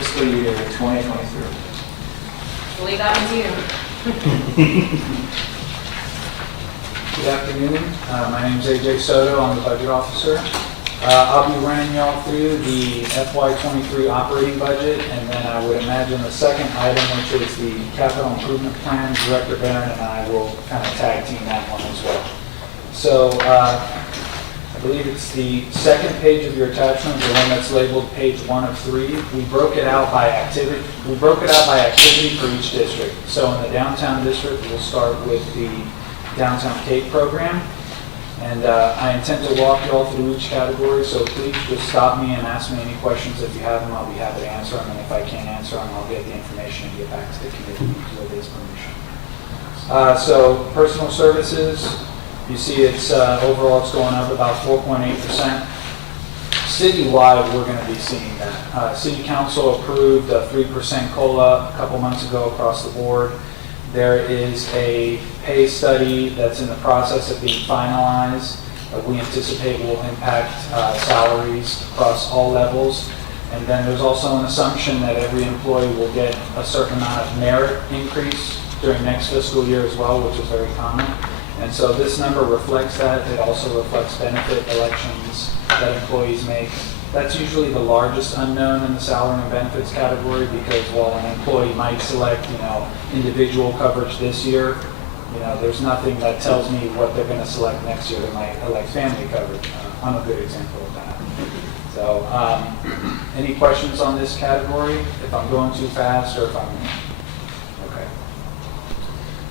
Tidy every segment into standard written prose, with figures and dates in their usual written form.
fiscal year 2023. I believe that was you. Good afternoon. My name is AJ Soto. I'm the budget officer. I'll be running y'all through the FY23 operating budget, and then I would imagine the second item, which is the capital improvement plan. Director Barron and I will kind of tag team that one as well. So I believe it's the second page of your attachment, the one that's labeled page 1 of 3. We broke it out by activity. We broke it out by activity for each district. So in the downtown district, we'll start with the Downtown Cape program. And I intend to walk you all through each category, so please just stop me and ask me any questions. If you have them, I'll be happy to answer them. And if I can't answer them, I'll get the information and get back to the committee with his permission. So personal services, you see it's overall it's going up about 4.8%. Citywide, we're going to be seeing that. City Council approved a 3% COLA a couple months ago across the board. There is a pay study that's in the process of being finalized that we anticipate will impact salaries across all levels. And then there's also an assumption that every employee will get a certain amount of merit increase during next fiscal year as well, which is very common. And so this number reflects that. It also reflects benefit elections that employees make. That's usually the largest unknown in the salary and benefits category, because while an employee might select, individual coverage this year, there's nothing that tells me what they're going to select next year. They might elect family coverage. I'm a good example of that. So, any questions on this category? If I'm going too fast or if I'm... Okay.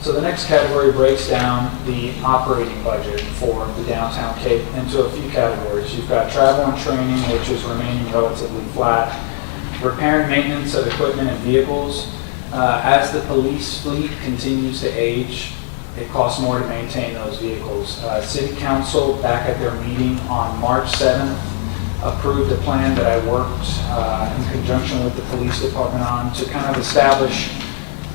So the next category breaks down the operating budget for the Downtown Cape into a few categories. You've got travel and training, which is remaining relatively flat. Repair and maintenance of equipment and vehicles. As the police fleet continues to age, it costs more to maintain those vehicles. City Council, back at their meeting on March 7th, approved a plan that I worked in conjunction with the police department on to kind of establish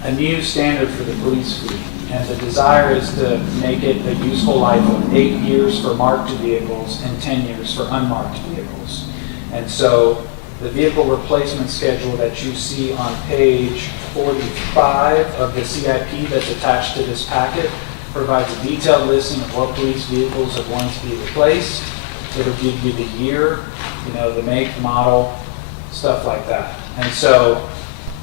a new standard for the police fleet. And the desire is to make it a useful life of 8 years for marked vehicles and 10 years for unmarked vehicles. And so the vehicle replacement schedule that you see on page 45 of the CIP that's attached to this packet provides a detailed listing of what police vehicles are going to be replaced. It'll give you the year, the make, model, stuff like that. And so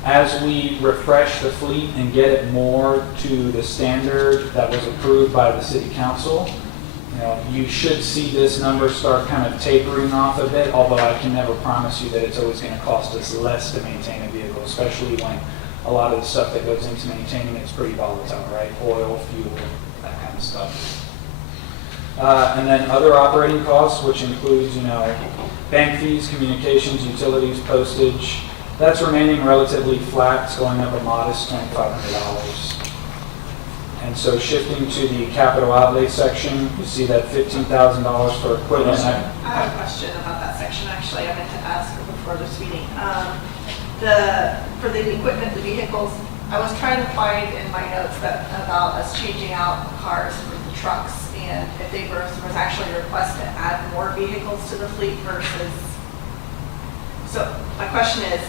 as we refresh the fleet and get it more to the standard that was approved by the City Council, you should see this number start kind of tapering off a bit, although I can never promise you that it's always going to cost us less to maintain a vehicle, especially when a lot of the stuff that goes into maintaining it's pretty volatile, right? Oil, fuel, that kind of stuff. And then other operating costs, which includes, bank fees, communications, utilities, postage. That's remaining relatively flat. It's going up a modest $2,500. And so shifting to the capital outlay section, you see that $15,000 for equipment. I have a question about that section, actually. I meant to ask before this meeting. For the equipment, the vehicles, I was trying to find in my notes about us changing out cars for the trucks, and if there was actually a request to add more vehicles to the fleet versus... So my question is,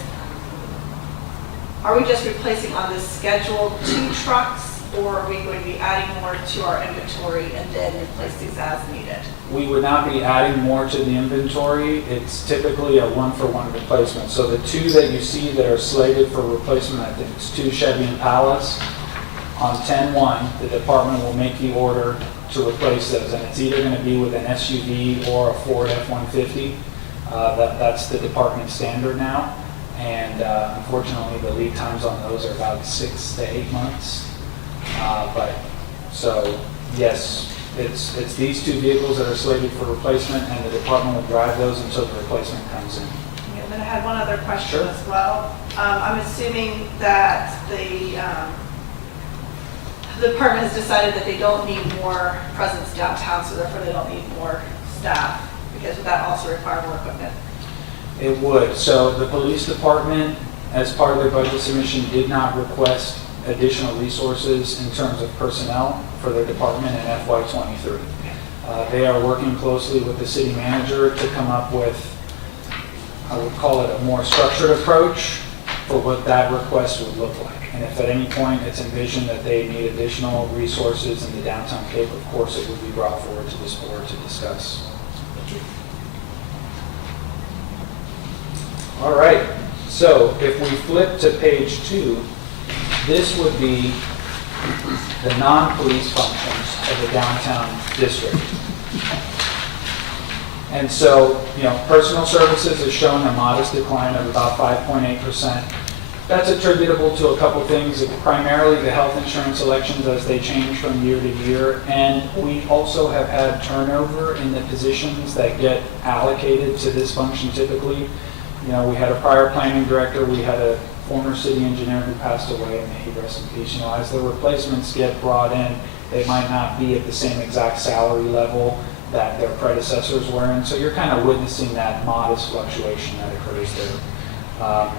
are we just replacing on this schedule 2 trucks, or are we going to be adding more to our inventory and then replace these as needed? We would not be adding more to the inventory. It's typically a 1-for-1 replacement. So the 2 that you see that are slated for replacement, I think it's 2 Chevy Impalas. On 10/1, the department will make the order to replace those, and it's either going to be with an SUV or a Ford F-150. That's the department standard now. And unfortunately, the lead times on those are about 6 to 8 months. So yes, it's these 2 vehicles that are slated for replacement, and the department will drive those until the replacement comes in. And then I had one other question Sure. as well. I'm assuming that the department has decided that they don't need more presence downtown, so therefore they don't need more staff, because would that also require more equipment? It would. So the police department, as part of their budget submission, did not request additional resources in terms of personnel for their department in FY23. They are working closely with the city manager to come up with, I would call it a more structured approach for what that request would look like. And if at any point it's envisioned that they need additional resources in the downtown Cape, of course, it would be brought forward to this board to discuss. All right, so if we flip to page 2, this would be the non-police functions of the downtown district. And so, personal services is showing a modest decline of about 5.8%. That's attributable to a couple things, primarily the health insurance elections as they change from year to year. And we also have had turnover in the positions that get allocated to this function typically. We had a prior planning director, we had a former city engineer who passed away, and may he rest in peace. As the replacements get brought in, they might not be at the same exact salary level that their predecessors were in. So you're kind of witnessing that modest fluctuation that occurs there.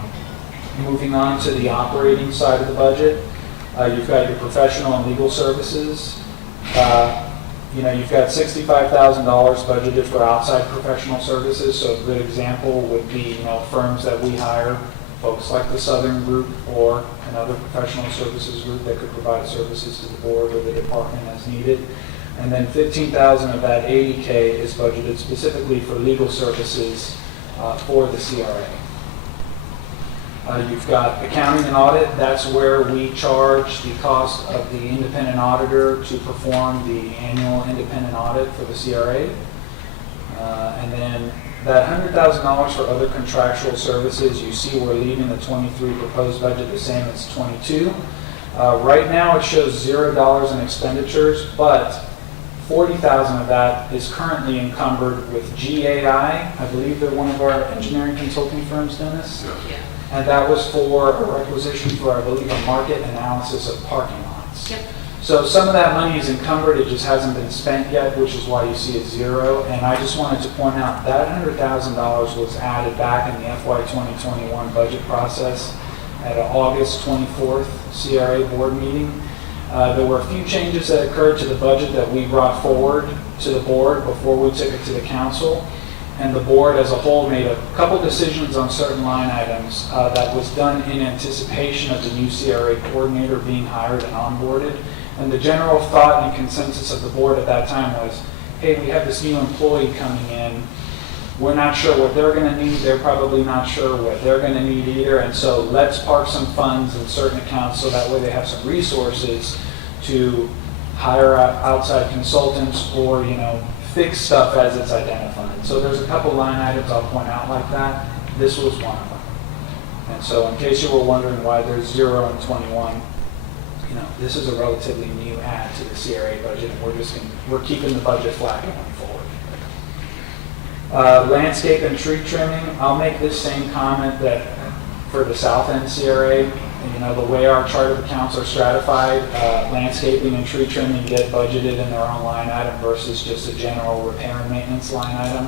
Moving on to the operating side of the budget, you've got your professional and legal services. You've got $65,000 budgeted for outside professional services. So a good example would be, firms that we hire, folks like the Southern Group or another professional services group that could provide services to the board or the department as needed. And then $15,000 of that $80K is budgeted specifically for legal services for the CRA. You've got accounting and audit. That's where we charge the cost of the independent auditor to perform the annual independent audit for the CRA. And then that $100,000 for other contractual services, you see we're leaving the 23 proposed budget the same as 22. Right now it shows $0 in expenditures, but 40,000 of that is currently encumbered with GAI. I believe they're one of our engineering consulting firms, Dennis. Yeah. And that was for a requisition for, I believe, a market analysis of parking lots. Yep. So some of that money is encumbered, it just hasn't been spent yet, which is why you see a zero. And I just wanted to point out that $100,000 was added back in the FY 2021 budget process at an August 24th CRA board meeting. There were a few changes that occurred to the budget that we brought forward to the board before we took it to the council. And the board as a whole made a couple decisions on certain line items that was done in anticipation of the new CRA coordinator being hired and onboarded. And the general thought and consensus of the board at that time was, hey, we have this new employee coming in. We're not sure what they're going to need. They're probably not sure what they're going to need either. And so let's park some funds in certain accounts so that way they have some resources to hire outside consultants or, fix stuff as it's identified. So there's a couple line items I'll point out like that. This was one of them. And so in case you were wondering why there's 0 and 21, this is a relatively new add to the CRA budget, and we're keeping the budget flat going forward. Landscape and tree trimming, I'll make this same comment that for the South End CRA, the way our chart of accounts are stratified, landscaping and tree trimming get budgeted in their own line item versus just a general repair and maintenance line item.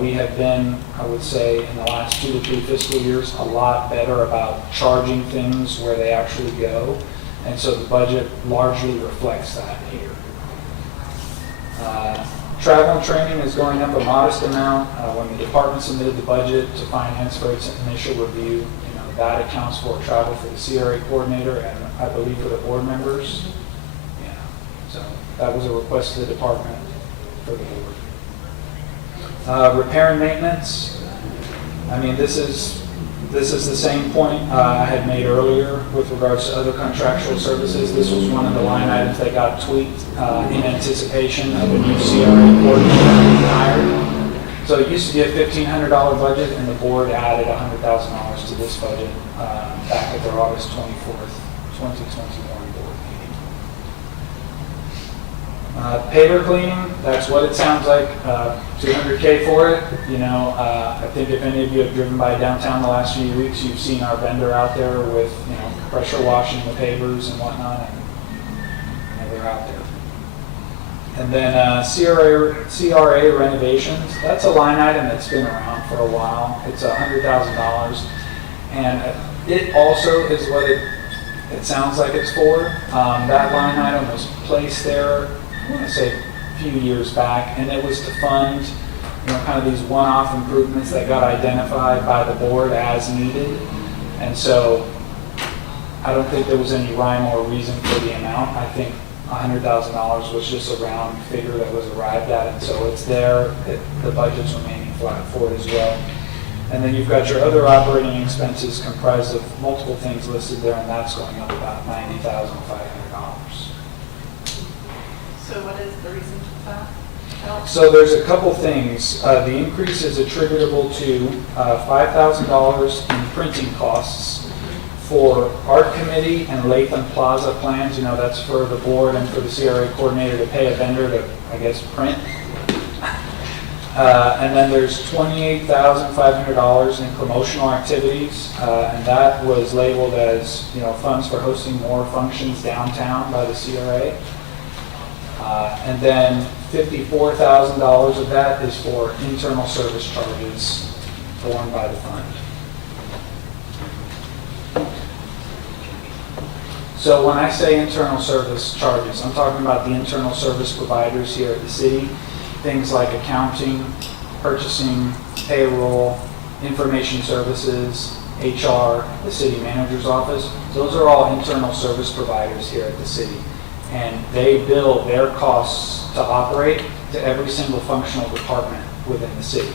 We have been, I would say, in the last 2 to 3 fiscal years, a lot better about charging things where they actually go. And so the budget largely reflects that here. Travel and training is going up a modest amount. When the department submitted the budget to finance for its initial review, that accounts for travel for the CRA coordinator and I believe for the board members. Yeah. So that was a request to the department for the board. Repair and maintenance. This is the same point I had made earlier with regards to other contractual services. This was one of the line items that got tweaked in anticipation of a new CRA coordinator being hired. So it used to be a $1,500 budget, and the board added $100,000 to this budget back at their August 24th, 2021 board meeting. Paver cleaning, that's what it sounds like, $200K for it. I think if any of you have driven by downtown the last few weeks, you've seen our vendor out there with, pressure washing the pavers and whatnot, and they're out there. And then CRA renovations, that's a line item that's been around for a while. It's $100,000. And it also is what it sounds like it's for. That line item was placed there, I want to say a few years back, and it was to fund kind of these one-off improvements that got identified by the board as needed. And so I don't think there was any rhyme or reason for the amount. I think $100,000 was just a round figure that was arrived at, and so it's there. The budget's remaining flat for it as well. And then you've got your other operating expenses comprised of multiple things listed there, and that's going up about $90,500. So what is the reason for that? So there's a couple things. The increase is attributable to $5,000 in printing costs for art committee and Latham Plaza plans. You know, that's for the board and for the CRA coordinator to pay a vendor to, I guess, print. And then there's $28,500 in promotional activities, and that was labeled as, you know, funds for hosting more functions downtown by the CRA. And then $54,000 of that is for internal service charges borne by the fund. So when I say internal service charges, I'm talking about the internal service providers here at the city. Things like accounting, purchasing, payroll, information services, HR, the city manager's office. Those are all internal service providers here at the city. And they bill their costs to operate to every single functional department within the city.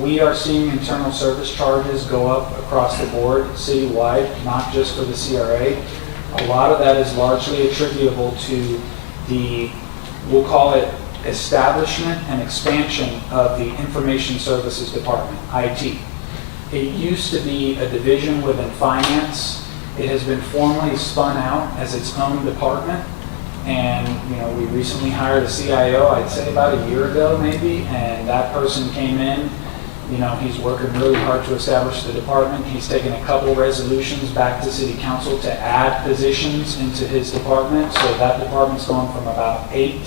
We are seeing internal service charges go up across the board citywide, not just for the CRA. A lot of that is largely attributable to the, we'll call it, establishment and expansion of the Information Services Department, IT. It used to be a division within finance. It has been formally spun out as its own department. And, you know, we recently hired a CIO, I'd say about a year ago maybe, and that person came in. You know, he's working really hard to establish the department. He's taken a couple resolutions back to City Council to add positions into his department. So that department's gone from about 8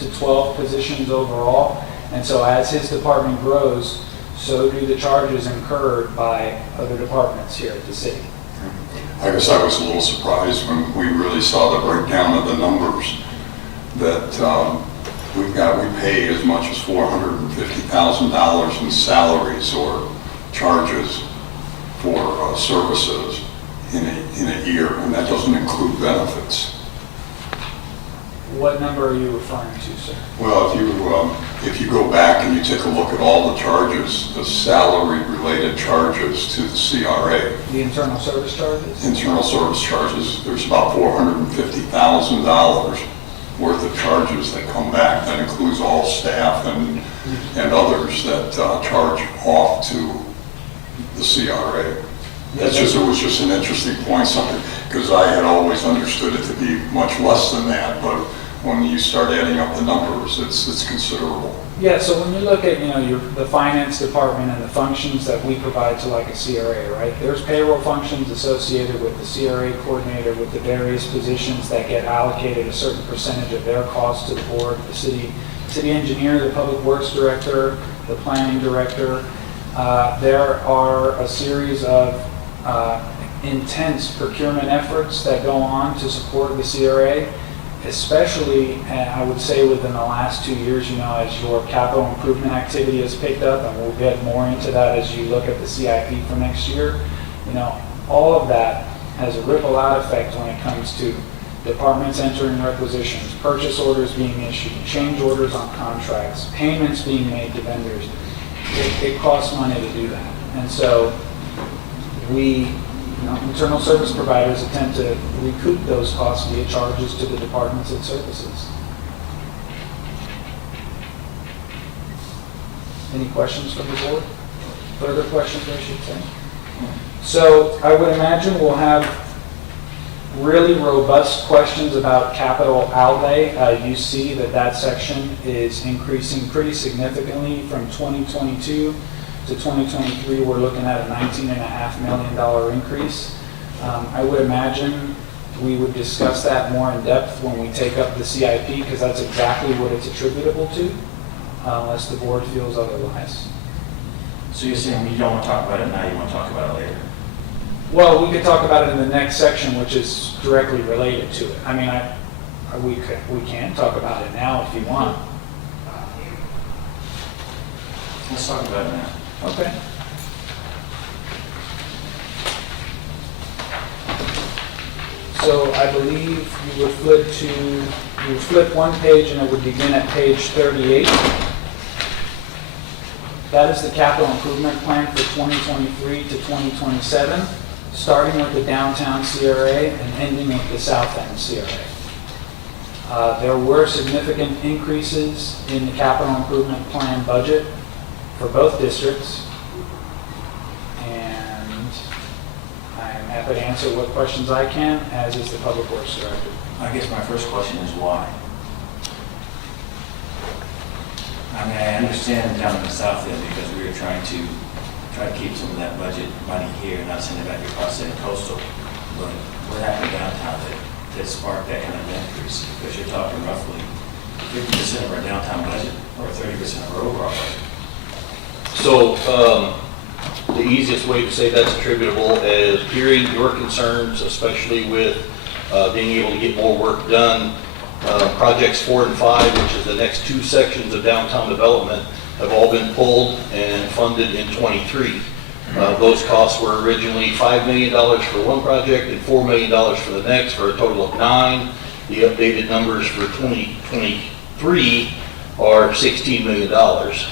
to 12 positions overall. And so as his department grows, so do the charges incurred by other departments here at the city. I guess I was a little surprised when we really saw the breakdown of the numbers that we pay as much as $450,000 in salaries or charges for services in a year, and that doesn't include benefits. What number are you referring to, sir? Well, if you go back and you take a look at all the charges, the salary-related charges to the CRA, The internal service charges? internal service charges, there's about $450,000 worth of charges that come back. That includes all staff and others that charge off to the CRA. It was just an interesting point, something, because I had always understood it to be much less than that, but when you start adding up the numbers, it's considerable. Yeah, so when you look at, you know, the finance department and the functions that we provide to like a CRA, right? There's payroll functions associated with the CRA coordinator, with the various positions that get allocated a certain percentage of their cost to the board, the city engineer, the public works director, the planning director. There are a series of intense procurement efforts that go on to support the CRA, especially, I would say, within the last 2 years, you know, as your capital improvement activity has picked up, and we'll get more into that as you look at the CIP for next year. You know, all of that has a ripple out effect when it comes to departments entering requisitions, purchase orders being issued, change orders on contracts, payments being made to vendors. It costs money to do that. And so internal service providers attempt to recoup those costs via charges to the departments and services. Any questions from the board? Further questions, I should say? So I would imagine we'll have really robust questions about capital outlay. You see that section is increasing pretty significantly from 2022 to 2023. We're looking at a $19.5 million increase. I would imagine we would discuss that more in depth when we take up the CIP, because that's exactly what it's attributable to, unless the board feels otherwise. So you're saying you don't want to talk about it now, you want to talk about it later? Well, we could talk about it in the next section, which is directly related to it. I mean, we can talk about it now if you want. Let's talk about it now. Okay. So I believe you would flip one page and it would begin at page 38. That is the capital improvement plan for 2023 to 2027, starting with the downtown CRA and ending with the south end CRA. There were significant increases in the capital improvement plan budget for both districts, and I'm happy to answer what questions I can, as is the Public Works Director. I guess my first question is why? I mean, I understand down in the south end because we were trying to keep some of that budget money here, not send it back across in coastal. But what happened downtown that sparked that kind of increase? Because you're talking roughly 50% of our downtown budget or 30% of our overall budget. So the easiest way to say that's attributable is hearing your concerns, especially with being able to get more work done. Projects 4 and 5, which is the next two sections of downtown development, have all been pulled and funded in 23. Those costs were originally $5 million for one project and $4 million for the next, for a total of 9. The updated numbers for 2023 are $16 million.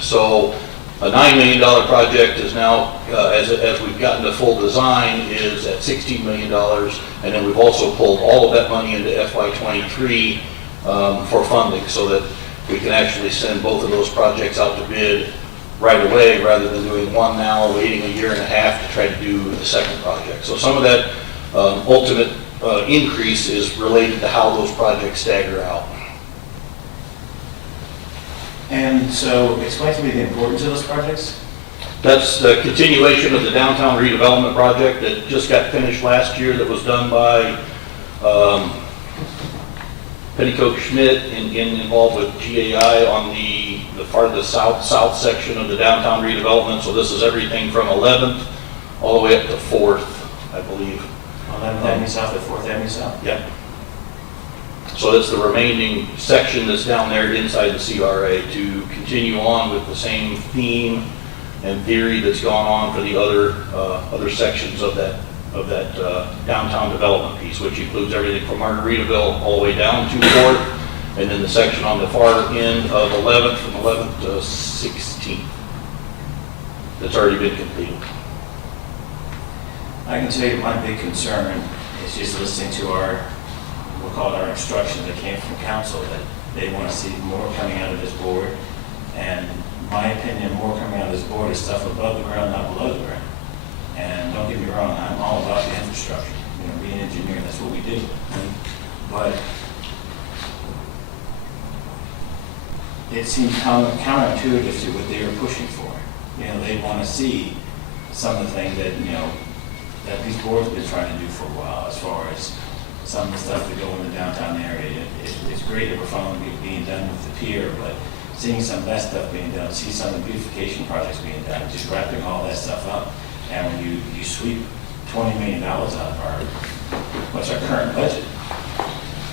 So a $9 million project is now, as we've gotten to full design, is at $16 million. And then we've also pulled all of that money into FY23 for funding, so that we can actually send both of those projects out to bid right away, rather than doing one now, waiting a year and a half to try to do the second project. So some of that ultimate increase is related to how those projects stagger out. And so explain to me the importance of those projects. That's the continuation of the downtown redevelopment project that just got finished last year, that was done by Petticoat Schmidt involved with GAI on the part of the south section of the downtown redevelopment. So this is everything from 11th all the way up to 4th, I believe. 11th Avenue South to 4th Avenue South? Yep. So that's the remaining section that's down there inside the CRA, to continue on with the same theme and theory that's gone on for the other sections of that downtown development piece, which includes everything from Margaritaville all the way down to 4th, and then the section on the far end of 11th, from 11th to 16th, that's already been completed. I can tell you my big concern is just listening to we'll call it our instructions that came from council, that they want to see more coming out of this board. And my opinion, more coming out of this board is stuff above the ground, not below the ground. And don't get me wrong, I'm all about the infrastructure. You know, being an engineer, that's what we do. But it seems counterintuitive to what they were pushing for. You know, they want to see some of the things that, you know, that these boards have been trying to do for a while, as far as some of the stuff that go in the downtown area. It's great that we're finally being done with the pier, but seeing some of that stuff being done, see some of the beautification projects being done, just wrapping all that stuff up. And when you sweep $20 million out of what's our current budget?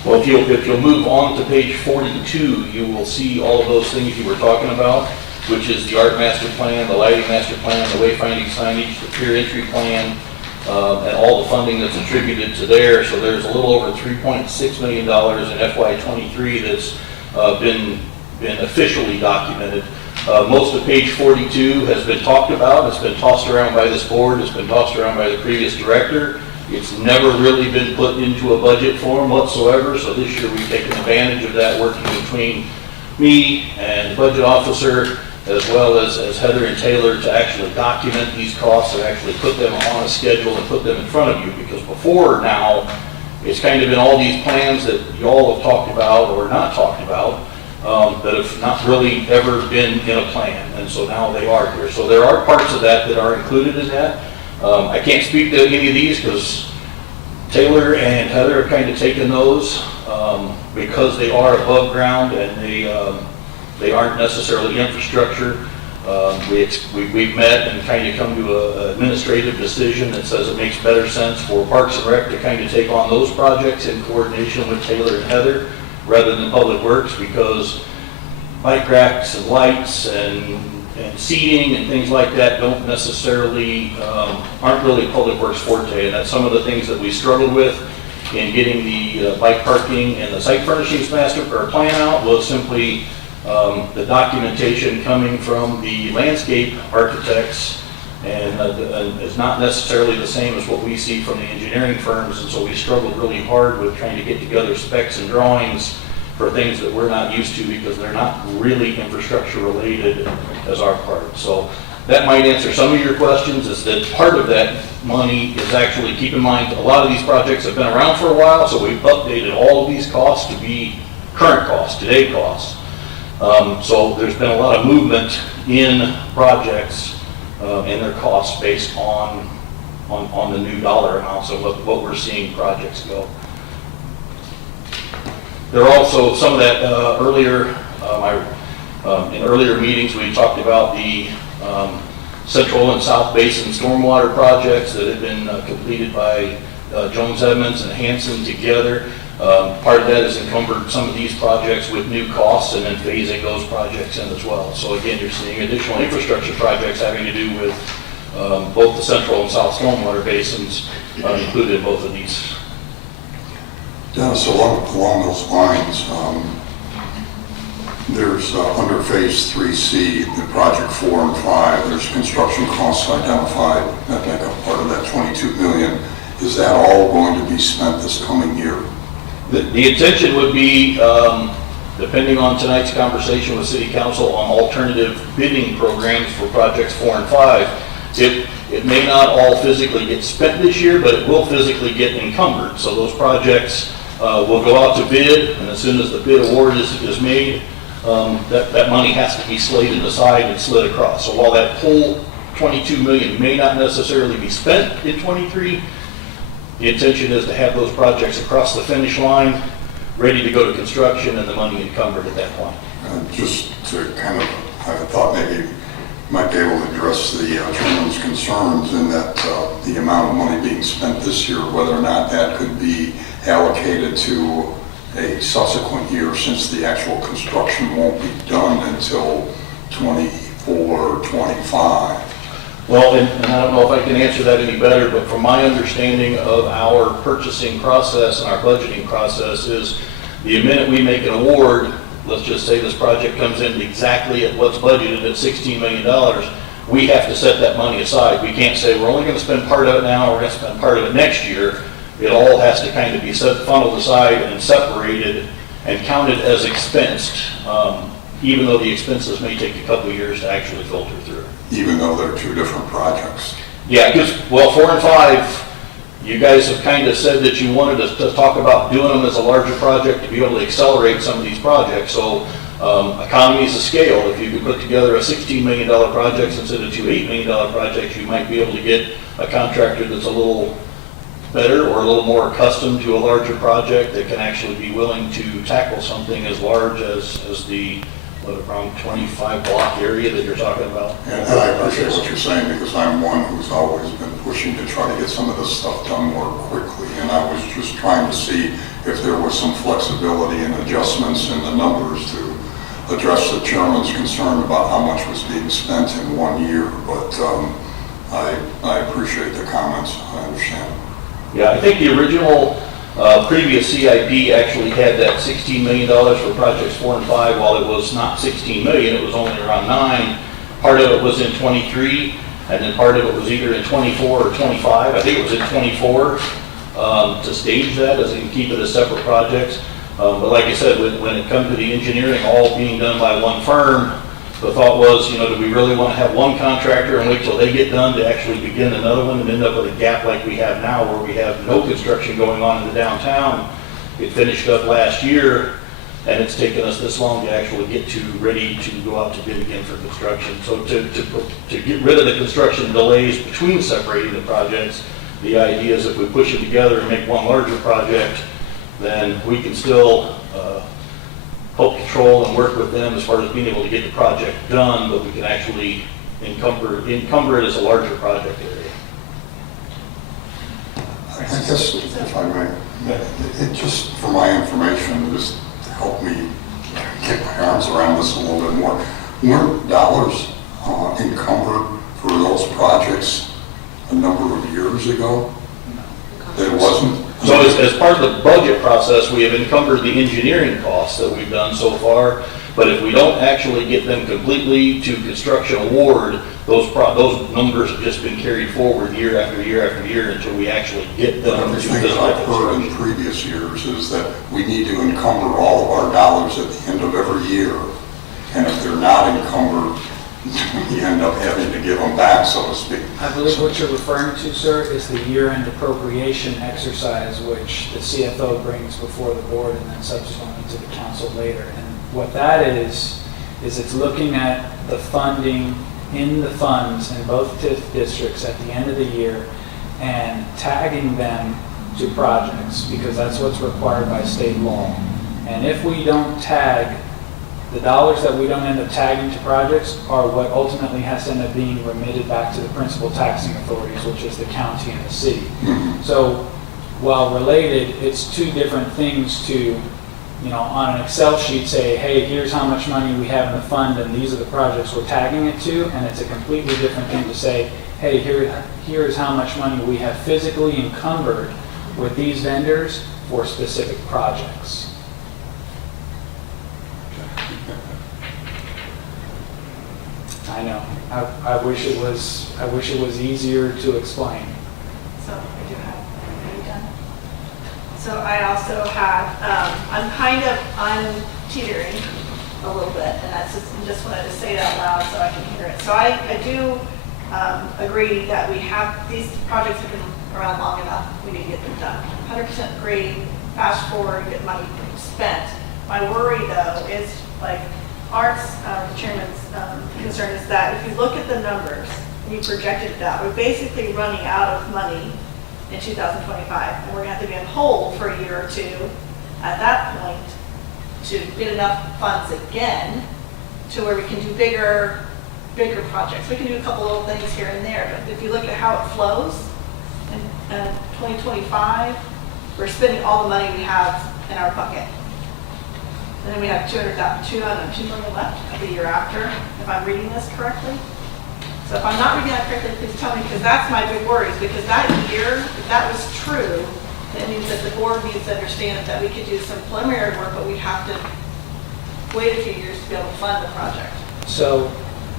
Well, if you'll move on to page 42, you will see all of those things you were talking about, which is the art master plan, the lighting master plan, the wayfinding signage, the pier entry plan, and all the funding that's attributed to there. So there's a little over $3.6 million in FY23 that's been officially documented. Most of page 42 has been talked about. It's been tossed around by this board. It's been tossed around by the previous director. It's never really been put into a budget form whatsoever. So this year we've taken advantage of that, working between me and the budget officer, as well as Heather and Taylor, to actually document these costs and actually put them on a schedule and put them in front of you. Because before now, it's kind of been all these plans that you all have talked about or not talked about, that have not really ever been in a plan, and so now they are here. So there are parts of that that are included in that. I can't speak to any of these because Taylor and Heather have kind of taken those because they are above ground and they aren't necessarily infrastructure. We've met and kind of come to an administrative decision that says it makes better sense for Parks and Rec to kind of take on those projects in coordination with Taylor and Heather, rather than Public Works, because bike racks and lights and seating and things like that don't necessarily, aren't really Public Works forte, and that's some of the things that we struggled with in getting the bike parking and the site furnishings master or plan out was simply the documentation coming from the landscape architects, and it's not necessarily the same as what we see from the engineering firms, and so we struggled really hard with trying to get together specs and drawings for things that we're not used to because they're not really infrastructure related as our part. So that might answer some of your questions, is that part of that money is actually, keep in mind, a lot of these projects have been around for a while, so we've updated all of these costs to be current costs, today costs. So there's been a lot of movement in projects and their costs based on the new dollar amounts of what we're seeing projects go. There are also some of that in earlier meetings, we talked about the Central and South Basin stormwater projects that have been completed by Jones Edmonds and Hanson together. Part of that has encumbered some of these projects with new costs and then phasing those projects in as well. So again, you're seeing additional infrastructure projects having to do with both the Central and South stormwater basins included in both of these. Dennis, along those lines, there's under Phase 3C, the Project 4 and 5, there's construction costs identified that make up part of that $22 million. Is that all going to be spent this coming year? The intention would be, depending on tonight's conversation with City Council on alternative bidding programs for projects 4 and 5, it may not all physically get spent this year, but it will physically get encumbered. So those projects will go out to bid, and as soon as the bid award is made, that money has to be slated aside and slid across. So while that whole $22 million may not necessarily be spent in '23, the intention is to have those projects across the finish line, ready to go to construction, and the money encumbered at that point. Just to kind of, I thought maybe you might be able to address the chairman's concerns in that the amount of money being spent this year, whether or not that could be allocated to a subsequent year, since the actual construction won't be done until 24 or 25. Well, and I don't know if I can answer that any better, but from my understanding of our purchasing process and our budgeting process is the minute we make an award, let's just say this project comes in exactly at what's budgeted at $16 million, we have to set that money aside. We can't say we're only going to spend part of it now, we're going to spend part of it next year. It all has to kind of be funneled aside and separated and counted as expensed, even though the expenses may take a couple of years to actually filter through. Even though they're two different projects. Yeah, because, well, 4 and 5, you guys have kind of said that you wanted us to talk about doing them as a larger project to be able to accelerate some of these projects. So economies of scale, if you could put together a $16 million project instead of two $8 million projects, you might be able to get a contractor that's a little better or a little more accustomed to a larger project that can actually be willing to tackle something as large as the around 25 block area that you're talking about. And I appreciate what you're saying, because I'm one who's always been pushing to try to get some of this stuff done more quickly. And I was just trying to see if there was some flexibility and adjustments in the numbers to address the chairman's concern about how much was being spent in 1 year. But I appreciate the comments. I understand. Yeah, I think the original previous CIP actually had that $16 million for projects 4 and 5. While it was not $16 million, it was only around 9. Part of it was in 23, and then part of it was either in 24 or 25. I think it was in 24 to stage that as in keep it as separate projects. But like I said, when it comes to the engineering all being done by one firm, the thought was, do we really want to have one contractor and wait till they get done to actually begin another one and end up with a gap like we have now where we have no construction going on in the downtown? It finished up last year, and it's taken us this long to actually get to ready to go out to bid again for construction. So to get rid of the construction delays between separating the projects, the idea is if we push it together and make one larger project, then we can still help control and work with them as far as being able to get the project done, but we can actually encumber it as a larger project area. I guess, if I may, it just, for my information, just to help me get my arms around this a little bit more, weren't dollars encumbered for those projects a number of years ago? That it wasn't? So as part of the budget process, we have encumbered the engineering costs that we've done so far, but if we don't actually get them completely to construction award, those numbers have just been carried forward year after year after year until we actually get them to Everything that physical I've heard in construction. previous years is that we need to encumber all of our dollars at the end of every year. And if they're not encumbered, we end up having to give them back, so to speak. I believe what you're referring to, sir, is the year-end appropriation exercise, which the CFO brings before the board and then subsequently to the council later. And what that is it's looking at the funding in the funds in both TIF districts at the end of the year and tagging them to projects, because that's what's required by state law. And if we don't tag, the dollars that we don't end up tagging to projects are what ultimately has to end up being remitted back to the principal taxing authorities, which is the county and the city. So while related, it's two different things to, on an Excel sheet say, hey, here's how much money we have in the fund and these are the projects we're tagging it to. And it's a completely different thing to say, hey, here's how much money we have physically encumbered with these vendors for specific projects. I know. I wish it was easier to explain. So I do have, are you done? So I also have, I'm teetering a little bit, and I just wanted to say it out loud so I can hear it. So I do agree that we have, these projects have been around long enough, we need to get them done. 100% agree, fast forward, get money spent. My worry though is like Art's, the chairman's concern is that if you look at the numbers and you projected it out, we're basically running out of money in 2025, and we're going to have to be on hold for a year or two at that point to get enough funds again to where we can do bigger projects. We can do a couple little things here and there, but if you look at how it flows in 2025, we're spending all the money we have in our bucket. And then we have 2 million left the year after, if I'm reading this correctly. So if I'm not reading that correctly, please tell me, because that's my big worry, because that year, if that was true, then it means that the board needs to understand that we could do some preliminary work, but we'd have to wait a few years to be able to fund the project. So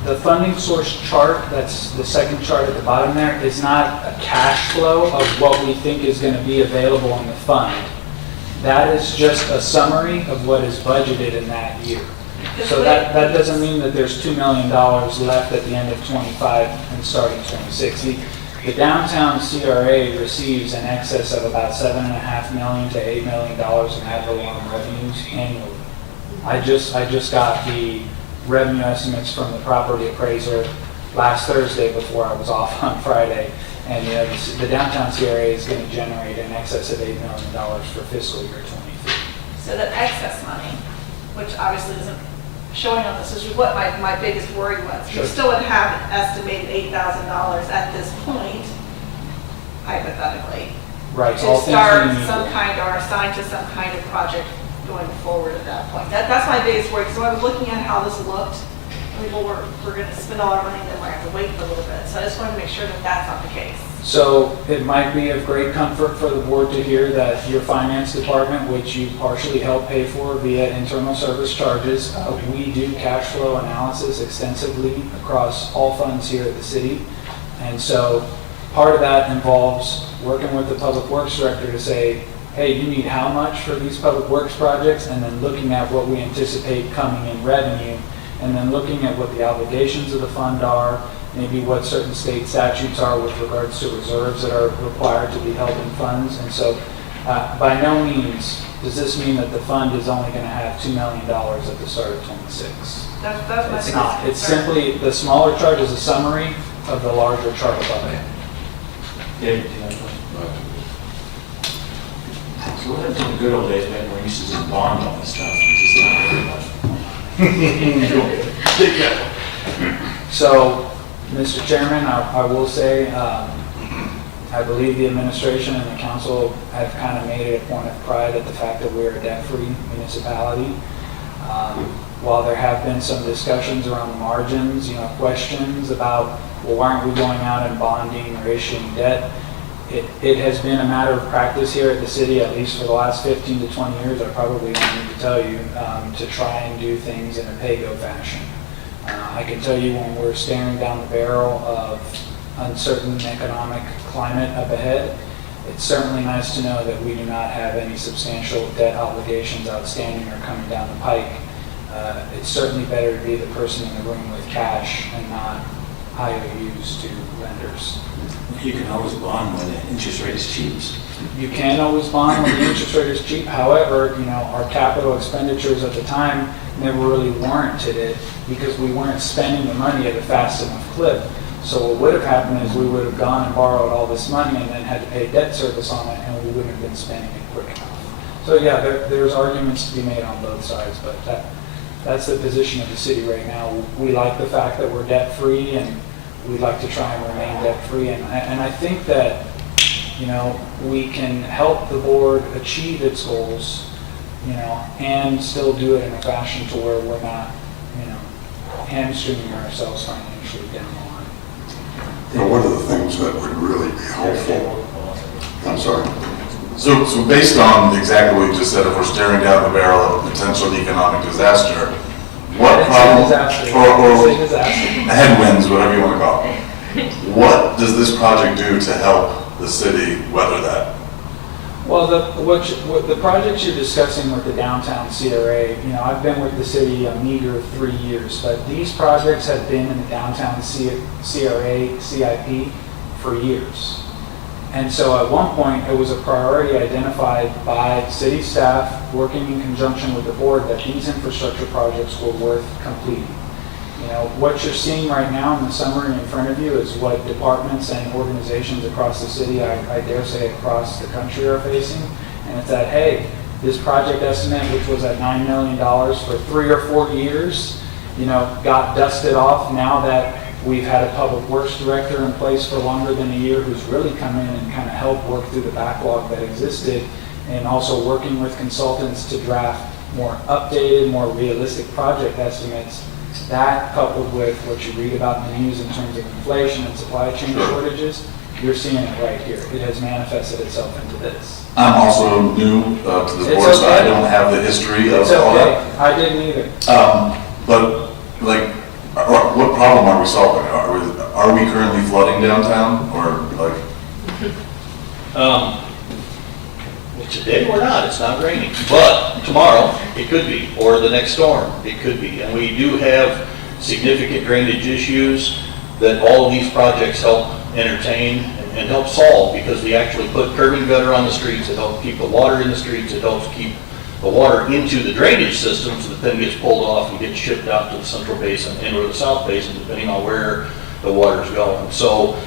the funding source chart, that's the second chart at the bottom there, is not a cash flow of what we think is going to be available in the fund. That is just a summary of what is budgeted in that year. So that doesn't mean that there's $2 million left at the end of 25 and starting 26. The downtown CRA receives in excess of about $7.5 million to $8 million in ad valorem revenues annually. I just got the revenue estimates from the property appraiser last Thursday before I was off on Friday. And the downtown CRA is going to generate in excess of $8 million for fiscal year 23. So that excess money, which obviously isn't showing on this, is what my biggest worry was. Sure. We still would have an estimated $8,000 at this point, hypothetically, Right. to all things start being some equal. kind or assigned to some kind of project going forward at that point. That's my biggest worry. So I was looking at how this looked. I mean, well, we're going to spend all our money, then we're going to have to wait for a little bit. So I just wanted to make sure that that's not the case. So it might be of great comfort for the board to hear that your finance department, which you partially help pay for via internal service charges, we do cash flow analysis extensively across all funds here at the city. And so part of that involves working with the public works director to say, hey, you need how much for these public works projects? And then looking at what we anticipate coming in revenue, and then looking at what the obligations of the fund are, maybe what certain state statutes are with regards to reserves that are required to be held in funds. And so by no means does this mean that the fund is only going to have $2 million at the start of 26. That's my It's biggest not. It's concern. simply, the smaller chart is a summary of the larger chart above it. Yeah, so what happened to the good old days back when we used to just bond all this stuff and just not worry about it? So, Mr. Chairman, I will say, I believe the administration and the council have kind of made it a point of pride at the fact that we're a debt-free municipality. While there have been some discussions around the margins, questions about, well, why aren't we going out and bonding or issuing debt? It has been a matter of practice here at the city, at least for the last 15 to 20 years, I probably don't need to tell you, to try and do things in a pay-go fashion. I can tell you when we're staring down the barrel of uncertain economic climate up ahead, it's certainly nice to know that we do not have any substantial debt obligations outstanding or coming down the pike. It's certainly better to be the person in the room with cash and not IOUs to lenders. You can always bond when the interest rate is cheap. You can always bond when the interest rate is cheap. However, our capital expenditures at the time never really warranted it because we weren't spending the money at a fast enough clip. So what would have happened is we would have gone and borrowed all this money and then had to pay debt service on it, and we wouldn't have been spending it quick enough. So yeah, there's arguments to be made on both sides, but that's the position of the city right now. We like the fact that we're debt-free, and we'd like to try and remain debt-free. And I think that, we can help the board achieve its goals, and still do it in a fashion to where we're not, hamstringing ourselves financially down the line. One of the things that would really be helpful, I'm sorry. So based on exactly what you just said, if we're staring down the barrel of a potential economic disaster, what problem, or headwinds, whatever you want to call it, what does this project do to help the city weather that? Well, the projects you're discussing with the downtown CRA, I've been with the city a meager 3 years, but these projects have been in the downtown CRA CIP for years. And so at one point, it was a priority identified by city staff working in conjunction with the board that these infrastructure projects were worth completing. What you're seeing right now in the summary in front of you is what departments and organizations across the city, I dare say across the country, are facing. And it's that, hey, this project estimate, which was at $9 million for 3 or 4 years, got dusted off now that we've had a public works director in place for longer than a year who's really come in and kind of helped work through the backlog that existed, and also working with consultants to draft more updated, more realistic project estimates. That, coupled with what you read about in the news in terms of inflation and supply chain shortages, you're seeing it right here. It has manifested itself into this. I'm also new to this board, so I don't have the history of It's all okay. that. I didn't either. But like, what problem are we solving? Are we currently flooding downtown, or like? Today we're not, it's not raining, but tomorrow it could be, or the next storm, it could be. And we do have significant drainage issues that all of these projects help entertain and help solve, because we actually put curb and gutter on the streets. It helps keep the water in the streets. It helps keep the water into the drainage system so that then gets pulled off and gets shipped out to the central basin and or the south basin, depending on where the water's going. So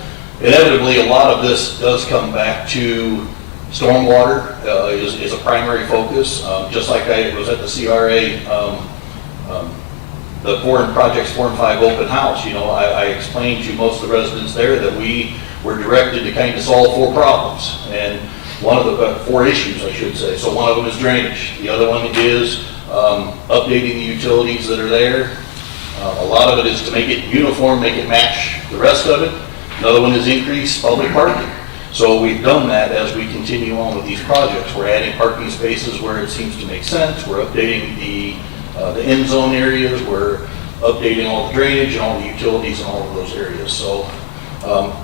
inevitably, a lot of this does come back to stormwater is a primary focus. Just like I was at the CRA, the Projects 4 and 5 open house, I explained to most of the residents there that we were directed to kind of solve 4 problems. And one of the 4 issues, I should say. So one of them is drainage. The other one is updating the utilities that are there. A lot of it is to make it uniform, make it match the rest of it. Another one is increase public parking. So we've done that as we continue on with these projects. We're adding parking spaces where it seems to make sense. We're updating the end zone areas. We're updating all the drainage and all the utilities in all of those areas. So,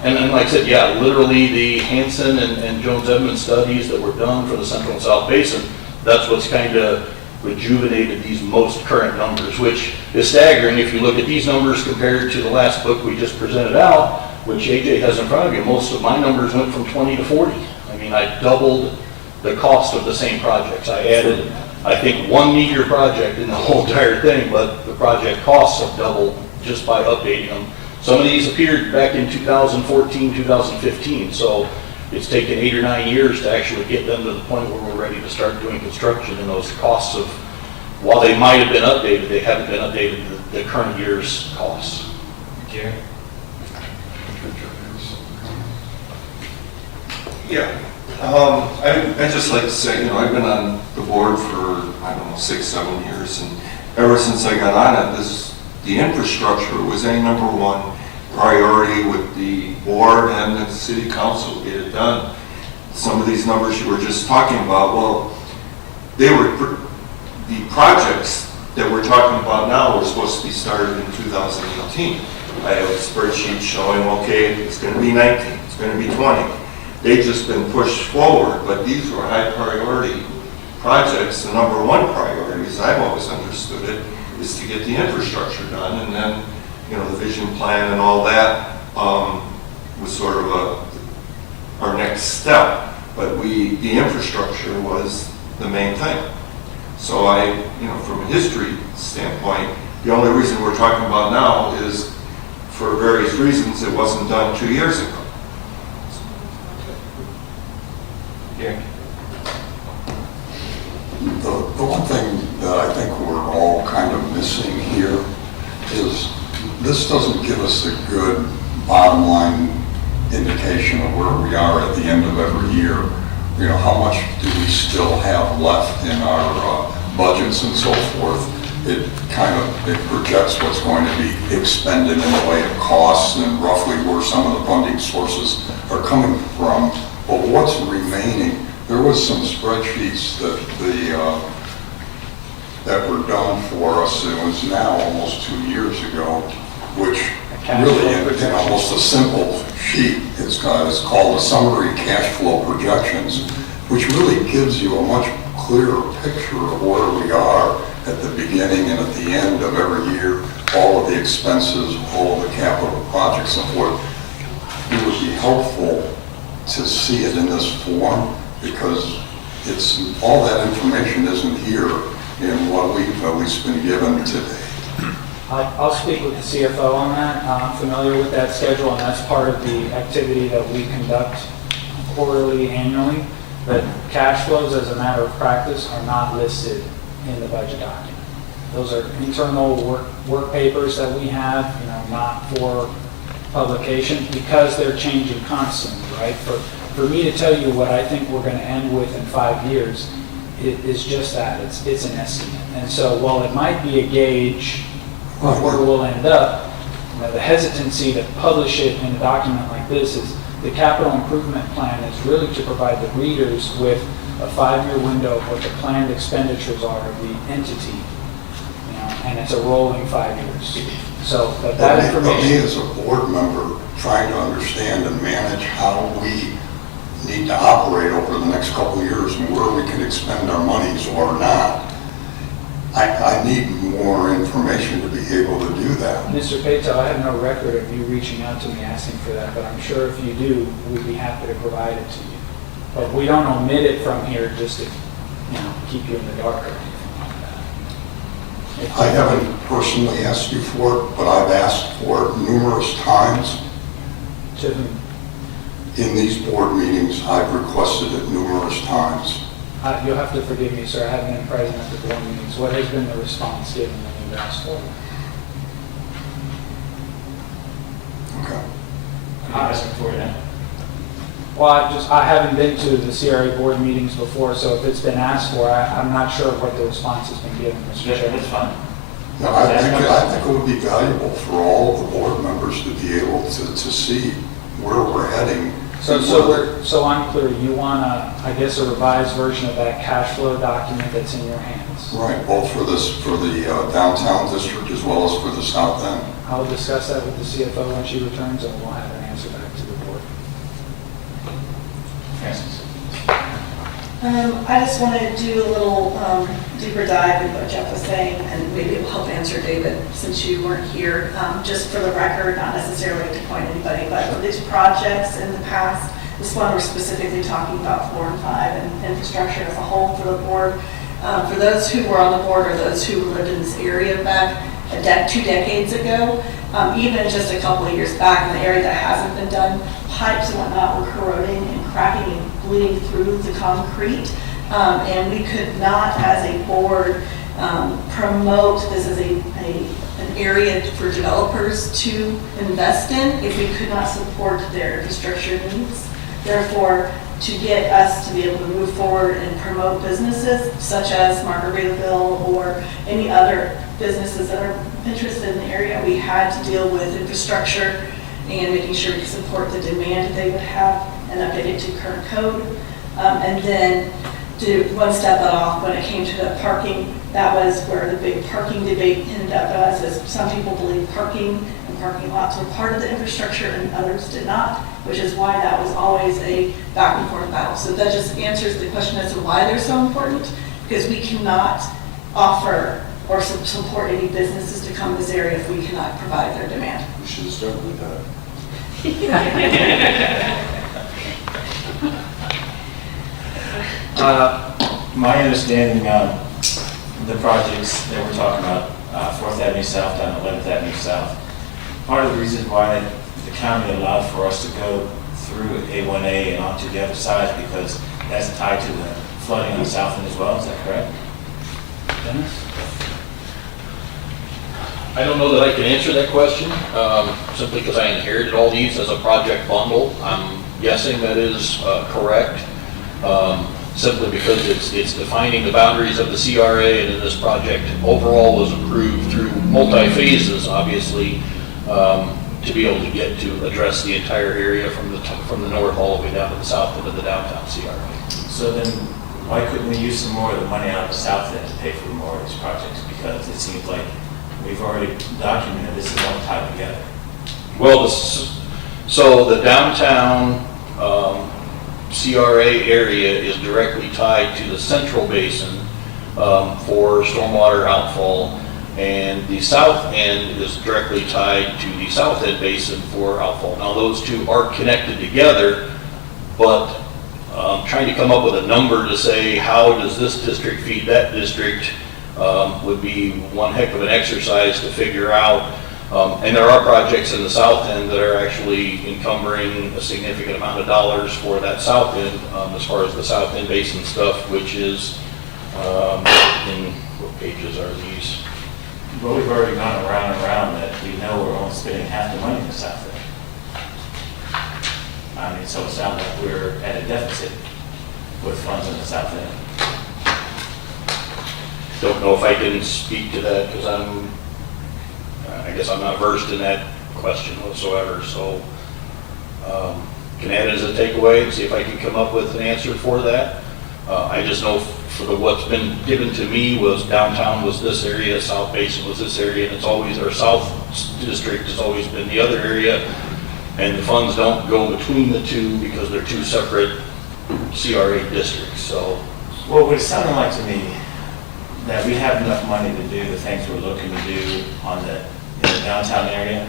and like I said, yeah, literally the Hansen and Jones Edmonds studies that were done for the Central and South Basin, that's what's kind of rejuvenated these most current numbers, which is staggering if you look at these numbers compared to the last book we just presented out, which AJ has in front of you. Most of my numbers went from 20 to 40. I mean, I doubled the cost of the same projects. I added, I think, 1 meter project in the whole entire thing, but the project costs have doubled just by updating them. Some of these appeared back in 2014, 2015, so it's taken 8 or 9 years to actually get them to the point where we're ready to start doing construction, and those costs of, while they might have been updated, they haven't been updated to the current year's costs. Jerry? Yeah, I'd just like to say, I've been on the board for, 6, 7 years, and ever since I got on it, the infrastructure was number one, priority with the board and the city council to get it done. Some of these numbers you were just talking about, well, the projects that we're talking about now were supposed to be started in 2018. I have a spreadsheet showing, okay, it's going to be 19, it's going to be 20. They've just been pushed forward, but these were high priority projects. The number one priority, as I've always understood it, is to get the infrastructure done, and then, you know, the vision plan and all that was sort of our next step. But the infrastructure was the main thing. So from a history standpoint, the only reason we're talking about now is for various reasons it wasn't done 2 years ago. Gary? The one thing that I think we're all kind of missing here is this doesn't give us a good bottom line indication of where we are at the end of every year. You know, how much do we still have left in our budgets and so forth? It projects what's going to be expended in the way of costs and roughly where some of the funding sources are coming from. But what's remaining? There was some spreadsheets that were done for us. It was now almost 2 years ago, which really, in almost a simple sheet, it's called a summary cash flow projections, which really gives you a much clearer picture of where we are at the beginning and at the end of every year, all of the expenses, all of the capital projects and what. It would be helpful to see it in this form, because all that information isn't here in what we've at least been given today. I'll speak with the CFO on that. I'm familiar with that schedule, and that's part of the activity that we conduct quarterly, annually. But cash flows, as a matter of practice, are not listed in the budget document. Those are internal work papers that we have, not for publication, because they're changing constantly, right? For me to tell you what I think we're going to end with in 5 years, it is just that. It's an estimate. And so while it might be a gauge of where we'll end up, the hesitancy to publish it in a document like this is the capital improvement plan is really to provide the readers with a 5-year window of what the planned expenditures are of the entity, and it's a rolling 5 years. So that information. Me as a board member trying to understand and manage how we need to operate over the next couple of years and where we can expend our monies or not, I need more information to be able to do that. Mr. Patel, I have no record of you reaching out to me asking for that, but I'm sure if you do, we'd be happy to provide it to you. But we don't omit it from here just to, keep you in the dark or anything like that. I haven't personally asked you for it, but I've asked for it numerous times. To whom? In these board meetings, I've requested it numerous times. You'll have to forgive me, sir. I haven't been present at the board meetings. What has been the response given when you've asked for it? Okay. I'm asking for it now. Well, I haven't been to the CRA board meetings before, so if it's been asked for, I'm not sure what the response has been given, Mr. Yeah, Chairman. that's fine. No, I think it would be valuable for all of the board members to be able to see where we're heading. So I'm clear, you want a revised version of that cash flow document that's in your hands? Right, both for the downtown district as well as for the south end. I will discuss that with the CFO when she returns, and we'll have an answer back to the board. Francis? I just want to do a little deeper dive in what Jeff was saying, and maybe it will help answer David, since you weren't here. Just for the record, not necessarily to point anybody, but for these projects in the past, this one we're specifically talking about 4 and 5 and infrastructure as a whole for the board. For those who were on the board or those who lived in this area back 2 decades ago, even just a couple of years back in the area that hasn't been done, pipes and whatnot were corroding and cracking and bleeding through the concrete. And we could not, as a board, promote this as an area for developers to invest in if we could not support their infrastructure needs. Therefore, to get us to be able to move forward and promote businesses such as Margaritaville or any other businesses that are interested in the area, we had to deal with infrastructure and making sure we can support the demand that they would have and update it to current code. And then to one step off, when it came to the parking, that was where the big parking debate ended up as, is some people believe parking and parking lots were part of the infrastructure and others did not, which is why that was always a back and forth battle. So that just answers the question as to why they're so important, because we cannot offer or support any businesses to come to this area if we cannot provide their demand. We should have started with that. My understanding of the projects that we're talking about, 4th Avenue South down 11th Avenue South, part of the reason why the county allowed for us to go through A1A and onto the other side is because that's tied to the flooding on the south end as well, is that correct? Dennis? I don't know that I can answer that question, simply because I inherited all these as a project bundle. I'm guessing that is correct, simply because it's defining the boundaries of the CRA, and then this project overall was approved through multi-phases, obviously, to be able to get to address the entire area from the north all the way down to the south end of the downtown CRA. So then, why couldn't we use some more of the money out of the south end to pay for more of these projects? Because it seems like we've already documented this is all tied together. Well, so the downtown CRA area is directly tied to the central basin for stormwater outfall, and the south end is directly tied to the south end basin for outfall. Now, those two are connected together, but trying to come up with a number to say how does this district feed that district would be one heck of an exercise to figure out. And there are projects in the south end that are actually encumbering a significant amount of dollars for that south end, as far as the south end basin stuff, which is, in what pages are these? Well, we've already gone around and around that we know we're only spending half the money in the south end. I mean, so it sounds like we're at a deficit with funds in the south end. Don't know if I can speak to that because I guess I'm not versed in that question whatsoever. So can add it as a takeaway and see if I can come up with an answer for that. I just know for what's been given to me was downtown was this area, South Basin was this area, and it's always, our South District has always been the other area. And the funds don't go between the two because they're two separate CRA districts, so. Well, what it sounded like to me, that we have enough money to do the things we're looking to do in the downtown area.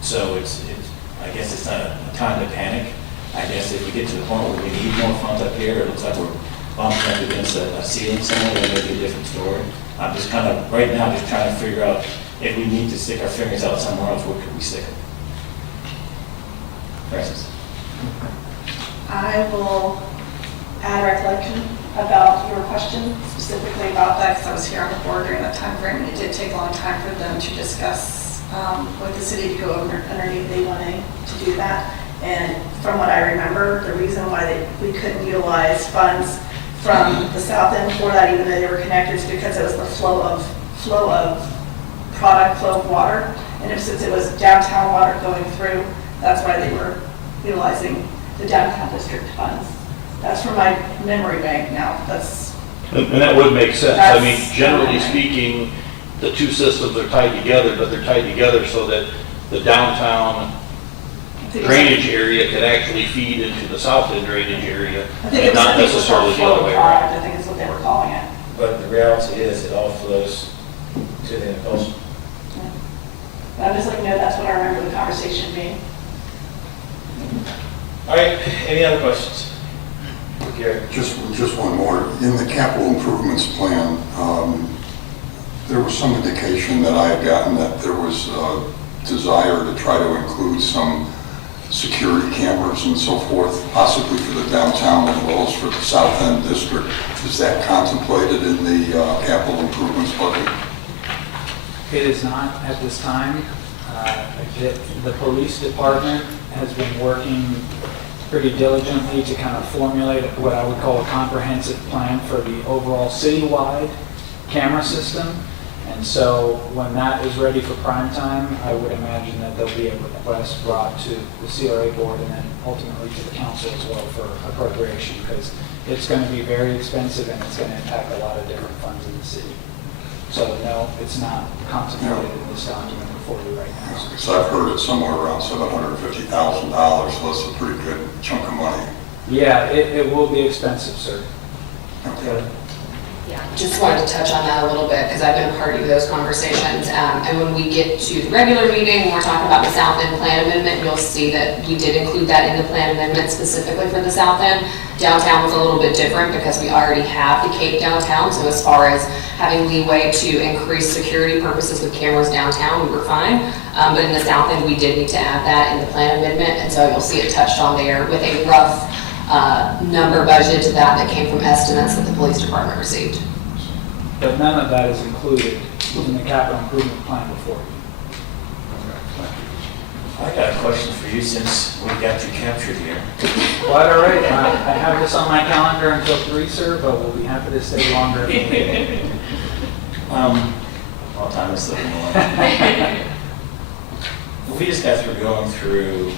So I guess it's not a time to panic. I guess if we get to the point where we need more funds up here, it looks like we're bumping up against a ceiling somewhere, that may be a different story. I'm just kind of, right now, just trying to figure out if we need to stick our fingers out somewhere else, where could we stick them? Francis? I will add recollection about your question, specifically about that, because I was here on the board during that time frame, and it did take a long time for them to discuss with the city to go underneath A1A to do that. And from what I remember, the reason why we couldn't utilize funds from the south end for that, even though they were connected, is because it was the flow of product, flow of water. And since it was downtown water going through, that's why they were utilizing the downtown district funds. That's from my memory bank now. And that would make sense. I mean, generally speaking, the two systems are tied together, but they're tied together so that the downtown drainage area can actually feed into the south end drainage area, and not necessarily the other way around. I think is what they were calling it. But the reality is, it all flows to the coast. But I'm just letting you know that's what I remember the conversation being. All right, any other questions? Gary? Just one more. In the capital improvements plan, there was some indication that I had gotten that there was a desire to try to include some security cameras and so forth, possibly for the downtown as well as for the south end district. Is that contemplated in the capital improvements budget? It is not at this time. The police department has been working pretty diligently to kind of formulate what I would call a comprehensive plan for the overall citywide camera system. And so when that is ready for prime time, I would imagine that there'll be a request brought to the CRA board and then ultimately to the council as well for appropriation, because it's going to be very expensive and it's going to impact a lot of different funds in the city. So no, it's not contemplated in this document before you right now. Because I've heard it's somewhere around $750,000, so that's a pretty good chunk of money. Yeah, it will be expensive, sir. Okay. Yeah. Just wanted to touch on that a little bit because I've been a party to those conversations. And when we get to the regular meeting, when we're talking about the South End Plan Amendment, you'll see that we did include that in the Plan Amendment specifically for the South End. Downtown was a little bit different because we already have the Cape downtown. So as far as having leeway to increase security purposes with cameras downtown, we were fine. But in the South End, we did need to add that in the Plan Amendment. And so you'll see it touched on there with a rough number budgeted to that came from estimates that the police department received. But none of that is included in the capital improvement plan before you. I got a question for you since we got you captured here. Quite all right. I have this on my calendar until 3, sir, but we'll be happy to stay longer if needed. Well, time is slipping along. We just got through going through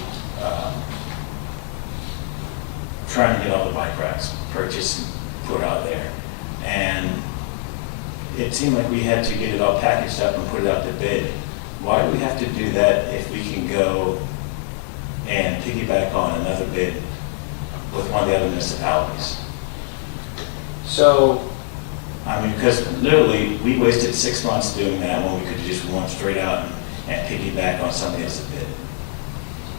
trying to get all the bike racks purchased and put out there. And it seemed like we had to get it all packaged up and put it out to bid. Why do we have to do that if we can go and piggyback on another bid with one of the other municipalities? So, I mean, because literally, we wasted 6 months doing that when we could have just went straight out and piggyback on somebody else's bid.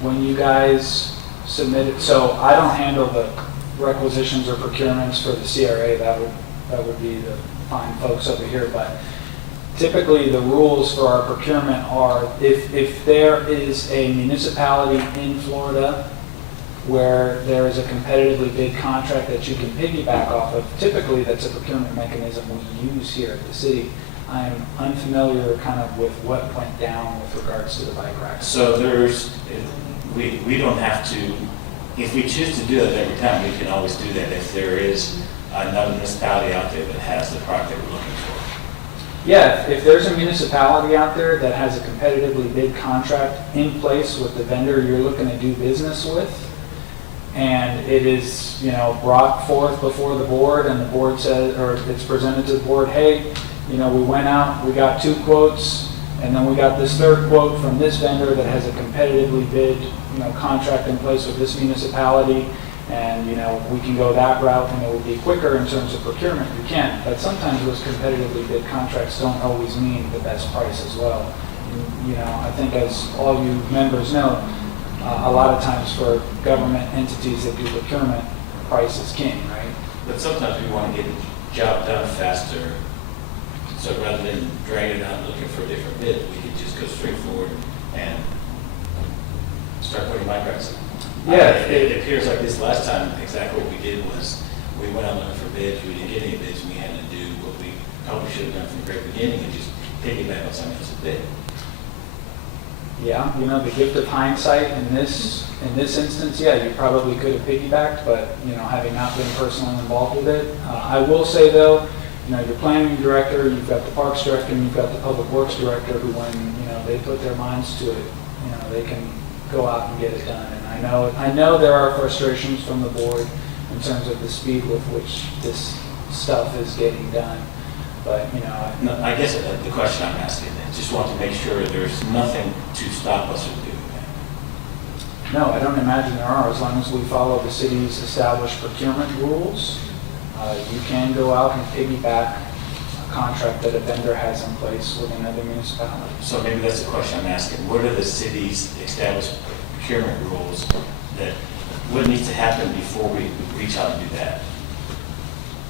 when you guys submitted, so I don't handle the requisitions or procurements for the CRA, that would be the fine folks over here, but typically the rules for our procurement are if there is a municipality in Florida where there is a competitively bid contract that you can piggyback off of, typically that's a procurement mechanism we use here at the city. I'm unfamiliar kind of with what went down with regards to the bike racks. So we don't have to, if we choose to do it every time, we can always do that if there is another municipality out there that has the product that we're looking for. Yeah, if there's a municipality out there that has a competitively bid contract in place with the vendor you're looking to do business with, and it is, brought forth before the board, and the board says, or it's presented to the board, hey, we went out, we got 2 quotes, and then we got this 3rd quote from this vendor that has a competitively bid, contract in place with this municipality, and, we can go that route, and it will be quicker in terms of procurement, you can. But sometimes those competitively bid contracts don't always mean the best price as well. And, I think as all you members know, a lot of times for government entities that do procurement, price is king, right? But sometimes we want to get the job done faster. So rather than drag it out looking for a different bid, we could just go straight forward and start putting bike racks in. Yeah. It appears like this last time, exactly what we did was we went out looking for bids, we didn't get any bids, and we had to do what we probably should have done from the very beginning and just piggyback on somebody else's bid. Yeah, the gift of hindsight in this instance, yeah, you probably could have piggybacked, but, having not been personally involved with it. I will say though, your planning director, you've got the parks director, and you've got the public works director who when, they put their minds to it, they can go out and get it done. And I know there are frustrations from the board in terms of the speed with which this stuff is getting done. But, No, I guess the question I'm asking, I just want to make sure there's nothing to stop us from doing that. no, I don't imagine there are, as long as we follow the city's established procurement rules. You can go out and piggyback a contract that a vendor has in place with another municipality. So maybe that's the question I'm asking. What are the city's established procurement rules that, what needs to happen before we reach out and do that?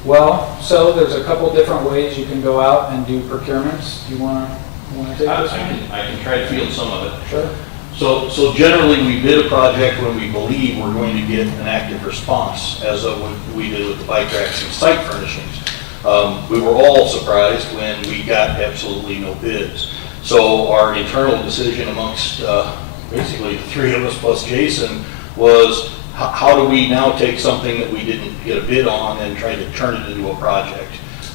Well, so there's a couple different ways you can go out and do procurements. Do you want to take I this one? can try to field some of it. Sure. So generally, we bid a project when we believe we're going to get an active response, as of what we did with the bike racks and site furnishings. We were all surprised when we got absolutely no bids. So our internal decision amongst basically the 3 of us plus Jason was, how do we now take something that we didn't get a bid on and try to turn it into a project?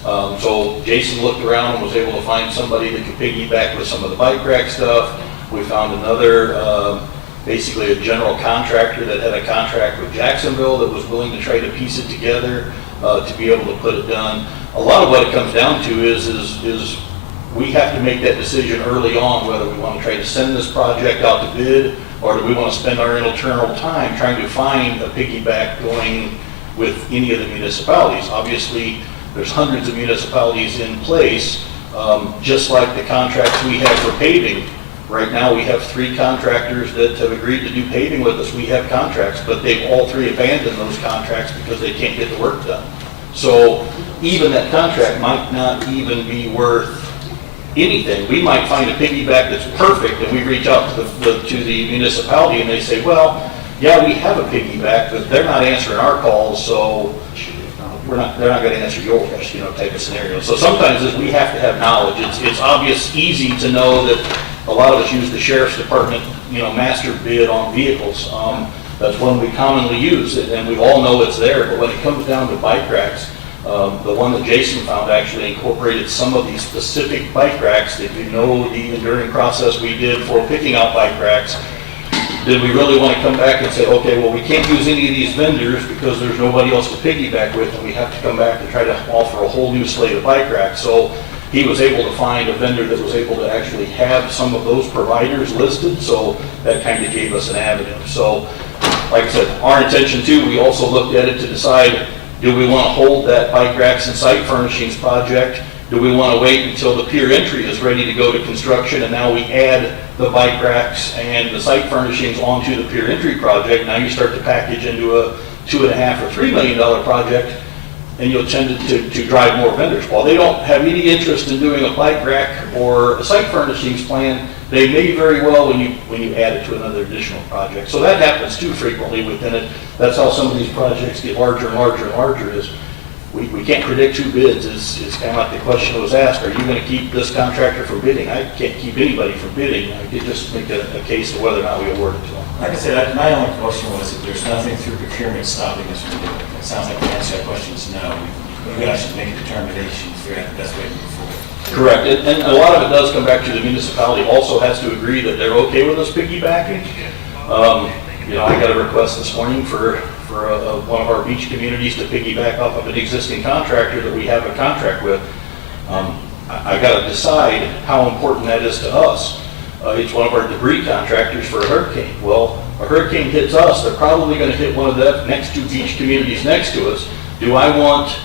So Jason looked around and was able to find somebody that could piggyback with some of the bike rack stuff. We found another, basically a general contractor that had a contract with Jacksonville that was willing to try to piece it together to be able to put it done. A lot of what it comes down to is we have to make that decision early on whether we want to try to send this project out to bid, or do we want to spend our internal time trying to find a piggyback going with any of the municipalities. Obviously, there's hundreds of municipalities in place, just like the contracts we have for paving. Right now, we have 3 contractors that have agreed to do paving with us. We have contracts, but they've all 3 abandoned those contracts because they can't get the work done. So even that contract might not even be worth anything. We might find a piggyback that's perfect, and we reach out to the municipality, and they say, well, yeah, we have a piggyback, but they're not answering our calls, so they're not going to answer yours, type of scenario. So sometimes we have to have knowledge. It's obvious, easy to know that a lot of us use the sheriff's department, master bid on vehicles. That's one we commonly use, and we all know it's there. But when it comes down to bike racks, the one that Jason found actually incorporated some of these specific bike racks. That the enduring process we did for picking out bike racks. Did we really want to come back and say, okay, well, we can't use any of these vendors because there's nobody else to piggyback with, and we have to come back and try to offer a whole new slate of bike racks. So he was able to find a vendor that was able to actually have some of those providers listed, so that kind of gave us an avenue. So, like I said, our intention too, we also looked at it to decide, do we want to hold that bike racks and site furnishings project? Do we want to wait until the pier entry is ready to go to construction, and now we add the bike racks and the site furnishings onto the pier entry project? Now you start to package into a $2.5 or $3 million project, and you'll tend to drive more vendors. While they don't have any interest in doing a bike rack or a site furnishings plan, they may very well when you add it to another additional project. So that happens too frequently within it. That's how some of these projects get larger and larger and larger. Is we can't predict who bids. Is kind of like the question that was asked, are you going to keep this contractor from bidding? I can't keep anybody from bidding. I could just make a case of whether or not we award it to them. Like I said, my only question was if there's nothing through procurement stopping us from doing it. It sounds like the answer to that question is no. You guys should make a determination, figure out the best way to move forward. Correct, and a lot of it does come back to the municipality also has to agree that they're okay with us piggybacking. I got a request this morning for one of our beach communities to piggyback off of an existing contractor that we have a contract with. I got to decide how important that is to us. It's one of our debris contractors for a hurricane. Well, a hurricane hits us, they're probably going to hit one of the next 2 beach communities next to us. Do I want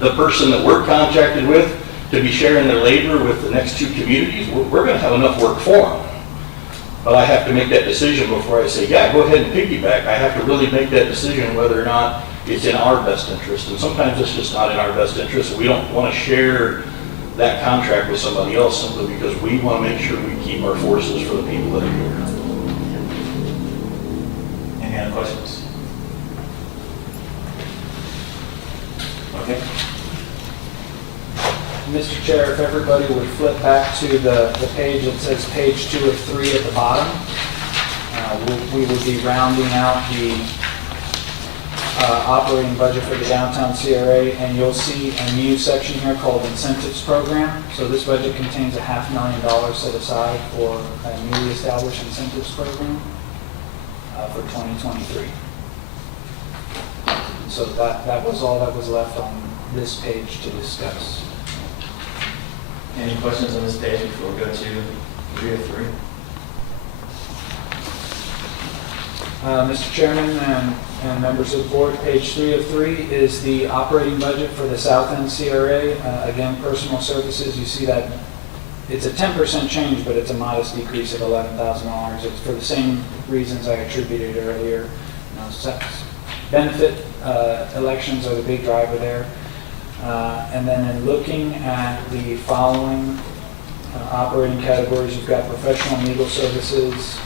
the person that we're contracted with to be sharing their labor with the next 2 communities? We're going to have enough work for them. But I have to make that decision before I say, yeah, go ahead and piggyback. I have to really make that decision whether or not it's in our best interest. And sometimes it's just not in our best interest. We don't want to share that contract with somebody else simply because we want to make sure we keep our forces for the people that are here. Any other questions? Okay. Mr. Chair, if everybody would flip back to the page that says page 2 of 3 at the bottom, we would be rounding out the operating budget for the downtown CRA, and you'll see a new section here called Incentives Program. So this budget contains $500,000 set aside for a newly established incentives program for 2023. So that was all that was left on this page to discuss. Any questions on this page before we go to 3 of 3? Mr. Chairman and members of the board, page 3 of 3 is the operating budget for the South End CRA. Again, personal services, you see that it's a 10% change, but it's a modest decrease of $11,000. It's for the same reasons I attributed earlier. Benefit elections are the big driver there. And then in looking at the following operating categories, you've got professional and legal services,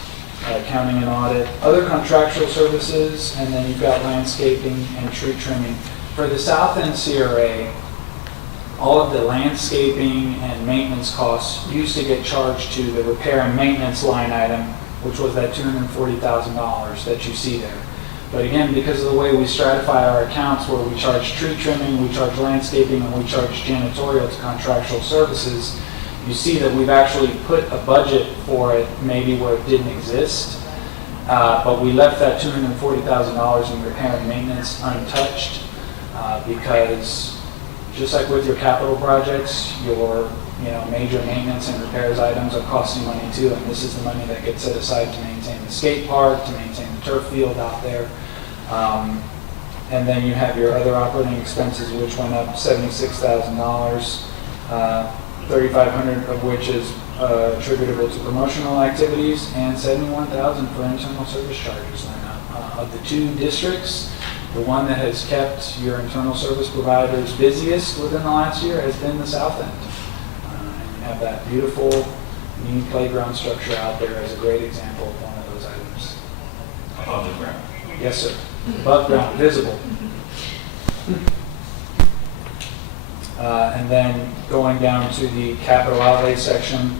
accounting and audit, other contractual services, and then you've got landscaping and tree trimming. For the South End CRA, all of the landscaping and maintenance costs used to get charged to the repair and maintenance line item, which was that $240,000 that you see there. But again, because of the way we stratify our accounts, where we charge tree trimming, we charge landscaping, and we charge janitorial to contractual services, you see that we've actually put a budget for it maybe where it didn't exist. But we left that $240,000 in repair and maintenance untouched because just like with your capital projects, your major maintenance and repairs items are costing money too, and this is the money that gets set aside to maintain the skate park, to maintain the turf field out there. And then you have your other operating expenses, which went up $76,000, $3,500 of which is attributable to promotional activities, and $71,000 for internal service charges. Of the two districts, the one that has kept your internal service providers busiest within the last year has been the South End. And you have that beautiful new playground structure out there as a great example of one of those items. Above the ground. Yes, sir. Above ground, visible. And then going down to the capital outlay section,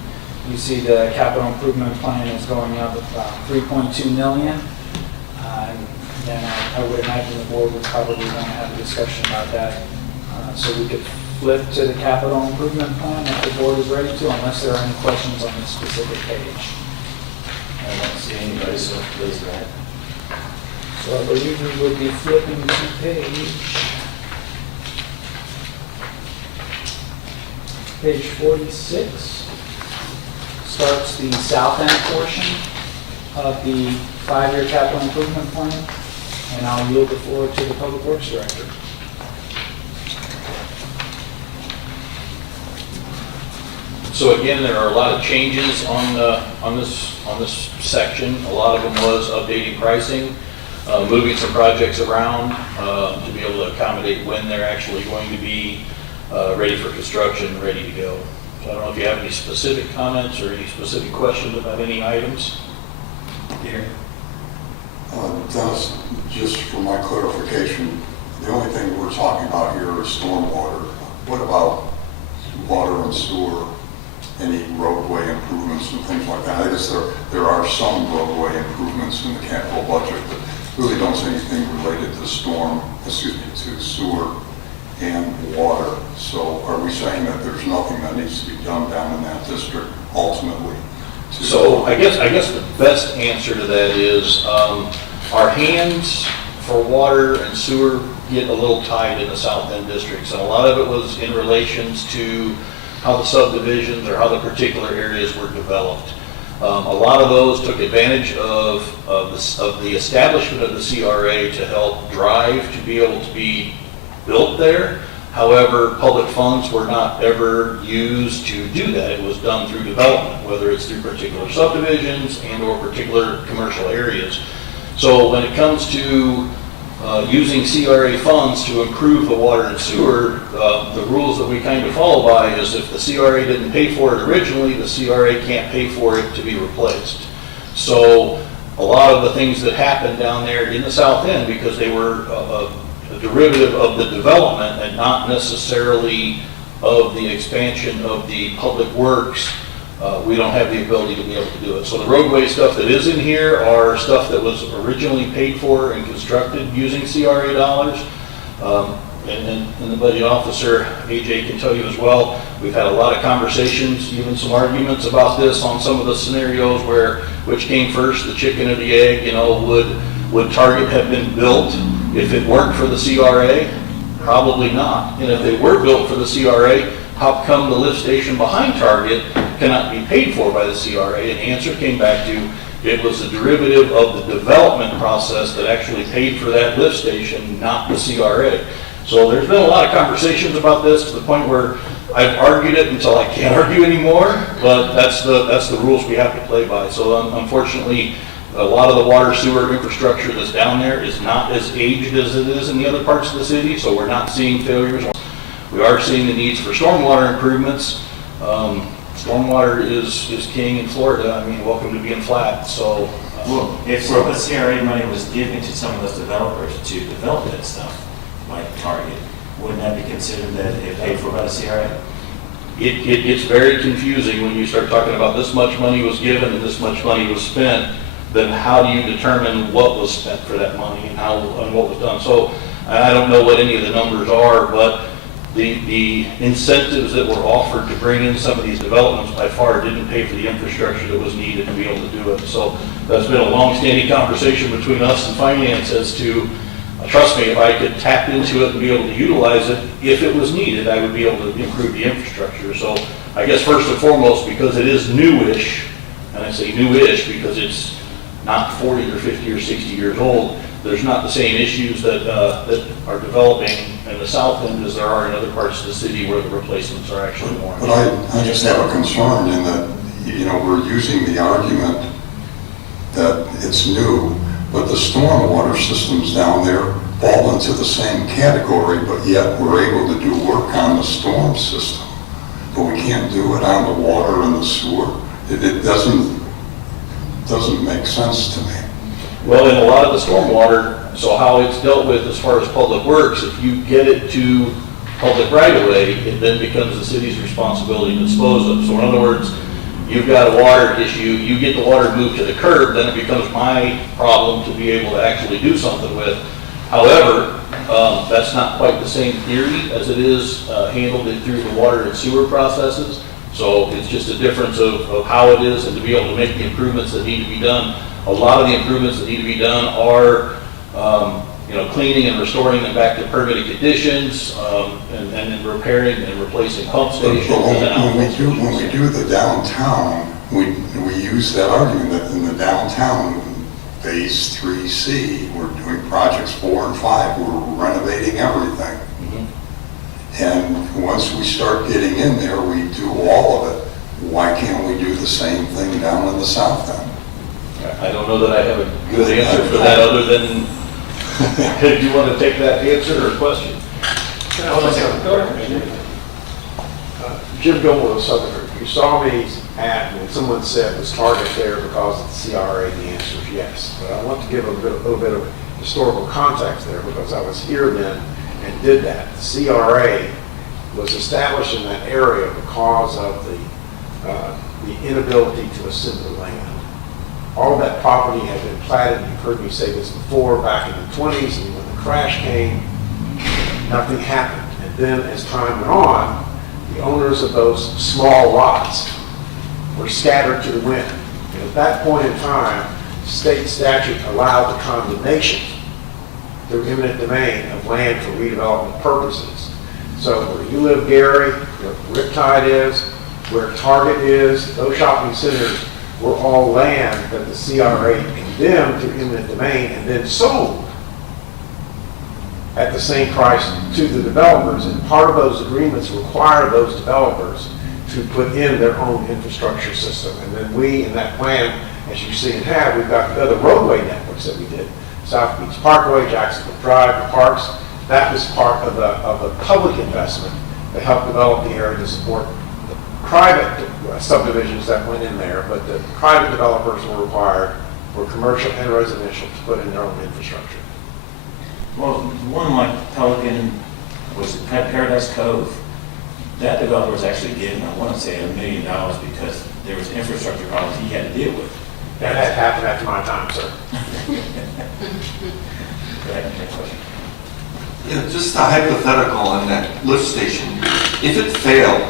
you see the capital improvement plan is going up about $3.2 million. And then I would imagine the board would probably want to have a discussion about that. So we could flip to the capital improvement plan if the board is ready to, unless there are any questions on this specific page. I don't see anybody, so please go ahead. So I believe we would be flipping to page 46. Starts the south end portion of the 5-year capital improvement plan, and I'll yield the floor to the Public Works Director. So again, there are a lot of changes on this section. A lot of them was updating pricing, moving some projects around to be able to accommodate when they're actually going to be ready for construction, ready to go. So I don't know if you have any specific comments or any specific questions about any items. Here. Dennis, just for my clarification, the only thing we're talking about here is stormwater. What about water and sewer? Any roadway improvements and things like that? I guess there are some roadway improvements in the capital budget, but really don't see anything related to to sewer and water. So are we saying that there's nothing that needs to be done down in that district ultimately? So I guess the best answer to that is our hands for water and sewer get a little tied in the South End districts, and a lot of it was in relations to how the subdivisions or how the particular areas were developed. A lot of those took advantage of the establishment of the CRA to help drive to be able to be built there. However, public funds were not ever used to do that. It was done through development, whether it's through particular subdivisions and or particular commercial areas. So when it comes to using CRA funds to improve the water and sewer, the rules that we kind of follow by is if the CRA didn't pay for it originally, the CRA can't pay for it to be replaced. So a lot of the things that happened down there in the South End, because they were a derivative of the development and not necessarily of the expansion of the public works, we don't have the ability to be able to do it. So the roadway stuff that is in here are stuff that was originally paid for and constructed using CRA dollars. And the budget officer, AJ, can tell you as well, we've had a lot of conversations, even some arguments about this on some of the scenarios where, which came first, the chicken or the egg, would Target have been built if it weren't for the CRA? Probably not. And if they were built for the CRA, how come the lift station behind Target cannot be paid for by the CRA? And the answer came back to, it was a derivative of the development process that actually paid for that lift station, not the CRA. So there's been a lot of conversations about this to the point where I've argued it until I can't argue anymore, but that's the rules we have to play by. So unfortunately, a lot of the water sewer infrastructure that's down there is not as aged as it is in the other parts of the city, so we're not seeing failures. We are seeing the needs for stormwater improvements. Stormwater is king in Florida. I mean, welcome to being flat. So, Well, if some of the CRA money was given to some of those developers to develop that stuff, like Target, wouldn't that be considered that it paid for by the CRA? It gets very confusing when you start talking about this much money was given and this much money was spent. then how do you determine what was spent for that money and how, and what was done? So I don't know what any of the numbers are, but the incentives that were offered to bring in some of these developments by far didn't pay for the infrastructure that was needed to be able to do it. So that's been a long-standing conversation between us and finance as to, trust me, if I could tap into it and be able to utilize it, if it was needed, I would be able to improve the infrastructure. So I guess first and foremost, because it is newish, and I say newish because it's not 40 or 50 or 60 years old, there's not the same issues that are developing in the south end as there are in other parts of the city where the replacements are actually more. But I just have a concern in that, you know, we're using the argument that it's new, but the stormwater systems down there fall into the same category, but yet we're able to do work on the storm system. But we can't do it on the water and the sewer. It doesn't make sense to me. Well, in a lot of the stormwater, so how it's dealt with as far as public works, if you get it to public right of way, it then becomes the city's responsibility to dispose of. So in other words, you've got a water issue, you get the water moved to the curb, then it becomes my problem to be able to actually do something with. However, that's not quite the same theory as it is handled through the water and sewer processes. So it's just a difference of how it is, and to be able to make the improvements that need to be done. A lot of the improvements that need to be done are, cleaning and restoring them back to permitted conditions, and then repairing and replacing pump stations. But when we do the downtown, we use that argument that in the downtown, phase 3C, we're doing projects 4 and 5, we're renovating everything. And once we start getting in there, we do all of it. Why can't we do the same thing down in the south end? I don't know that I have a good answer for that other than, do you want to take that answer or question? Jim Gilmore of Southern Group. You saw me at when someone said, was Target there because of the CRA? The answer is yes. But I want to give a little bit of historical context there because I was here then and did that. The CRA was established in that area because of the inability to ascend the land. All of that property had been platted, you've heard me say this before, back in the 20s, and when the crash came, nothing happened. And then as time went on, the owners of those small lots were scattered to the wind. And at that point in time, state statute allowed the condemnation through eminent domain of land for redevelopment purposes. So where you live, Gary, where Riptide is, where Target is, those shopping centers were all land that the CRA condemned through eminent domain and then sold at the same price to the developers. And part of those agreements require those developers to put in their own infrastructure system. And then we, in that plan, as you see and have, we've got the other roadway networks that we did. South Beach Parkway, Jacksonville Drive, the parks. That was part of the public investment that helped develop the area to support the private subdivisions that went in there, but the private developers were required for commercial and residential to put in their own infrastructure. Well, one like Pelican was Paradise Cove. That developer was actually given, I want to say, $1 million because there was infrastructure problems he had to deal with. That had happened after my time, sir. Go ahead, next question. Yeah, just a hypothetical on that lift station. If it failed,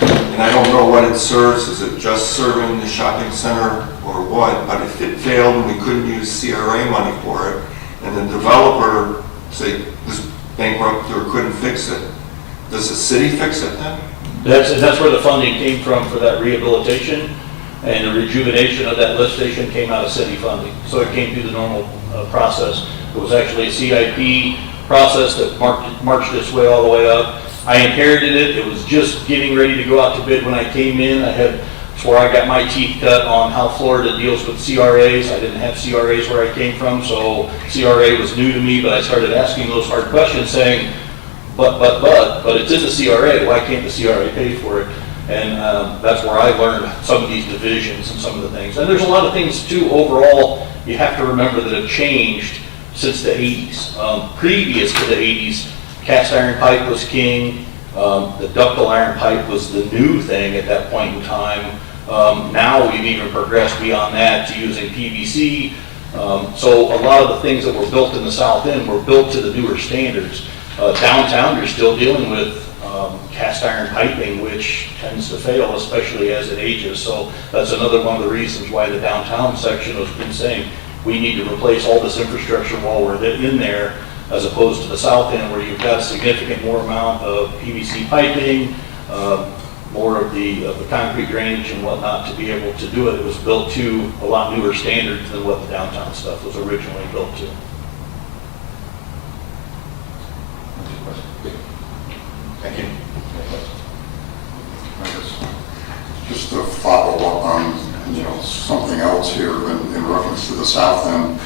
and I don't know what it serves, is it just serving the shopping center or what, but if it failed and we couldn't use CRA money for it, and the developer, say, was bankrupt or couldn't fix it, does the city fix it then? That's where the funding came from for that rehabilitation, and the rejuvenation of that lift station came out of city funding. So it came through the normal process. It was actually a CIP process that marched its way all the way up. I inherited it. It was just getting ready to go out to bid when I came in. It's where I got my teeth cut on how Florida deals with CRAs. I didn't have CRAs where I came from, so CRA was new to me, but I started asking those hard questions saying, but it's in the CRA. Why can't the CRA pay for it? And that's where I learned some of these divisions and some of the things. And there's a lot of things too, overall, you have to remember that have changed since the 80s. Previous to the 80s, cast iron pipe was king. The ductile iron pipe was the new thing at that point in time. Now we've even progressed beyond that to using PVC. So a lot of the things that were built in the south end were built to the newer standards. Downtown, you're still dealing with cast iron piping, which tends to fail, especially as it ages. So that's another one of the reasons why the downtown section has been saying, we need to replace all this infrastructure while we're in there, as opposed to the south end where you've got a significant more amount of PVC piping, more of the concrete drainage and whatnot to be able to do it. It was built to a lot newer standards than what the downtown stuff was originally built to. Thank you. Just to follow up on, something else here in reference to the south end,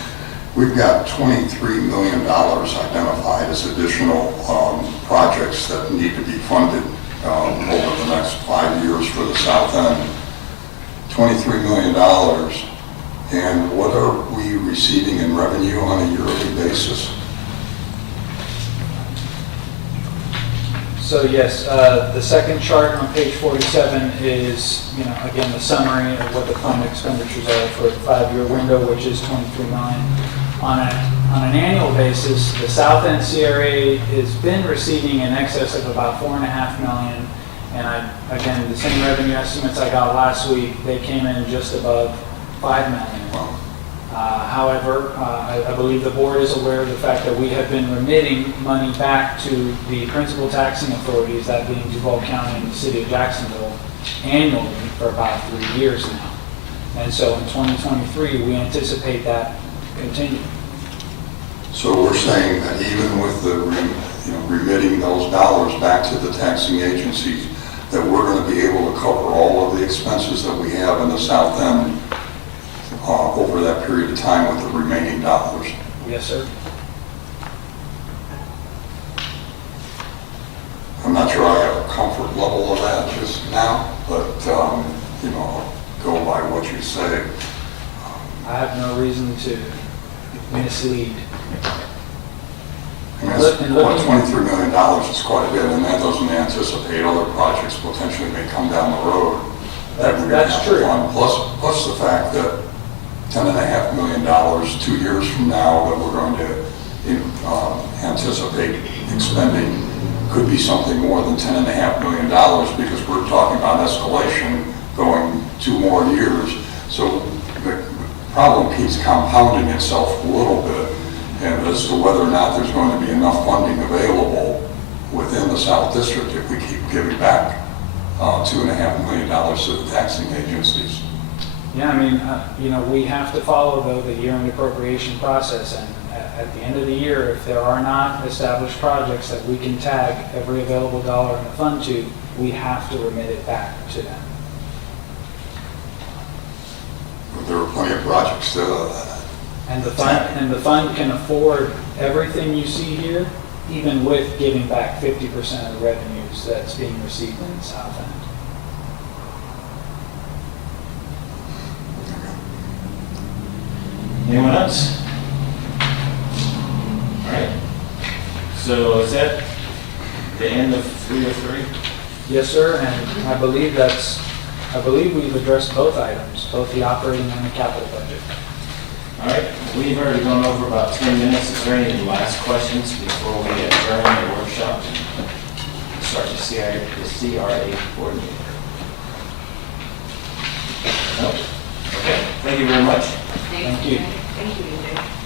we've got $23 million identified as additional projects that need to be funded over the next 5 years for the south end. $23 million, and what are we receiving in revenue on a yearly basis? So yes, the second chart on page 47 is, again, the summary of what the fund expenditures are for the 5-year window, which is 23 million. On an annual basis, the South End CRA has been receiving in excess of about $4.5 million. And again, the same revenue estimates I got last week, they came in just above $5 million. However, I believe the board is aware of the fact that we have been remitting money back to the principal taxing authorities, that being Duval County and the city of Jacksonville, annually for about 3 years now. And so in 2023, we anticipate that continue. So we're saying that even with the remitting those dollars back to the taxing agencies, that we're going to be able to cover all of the expenses that we have in the south end over that period of time with the remaining dollars. Yes, sir. I'm not sure I have a comfort level of that just now, but, go by what you say. I have no reason to mislead. I mean, $23 million is quite a bit, and that doesn't anticipate other projects potentially may come down the road. That's true. Plus the fact that $10.5 million 2 years from now that we're going to anticipate expending could be something more than $10.5 million, because we're talking about escalation going 2 more years. So the problem keeps compounding itself a little bit, and as to whether or not there's going to be enough funding available within the South District if we keep giving back $2.5 million to the taxing agencies. Yeah, I mean, we have to follow, though, the year-end appropriation process, and at the end of the year, if there are not established projects that we can tag every available dollar in the fund to, we have to remit it back to them. But there are plenty of projects And the fund can afford everything you see here, even with giving back 50% of the revenues that's being received in the South End. Anyone else? All right. So is that the end of 303? Yes, sir, and I believe we've addressed both items, both the operating and the capital budget. All right, we've already gone over about 10 minutes. Is there any last questions before we adjourn the workshop and start the CRA board meeting? No? Okay, thank you very much. Thank you. Thank you, AJ.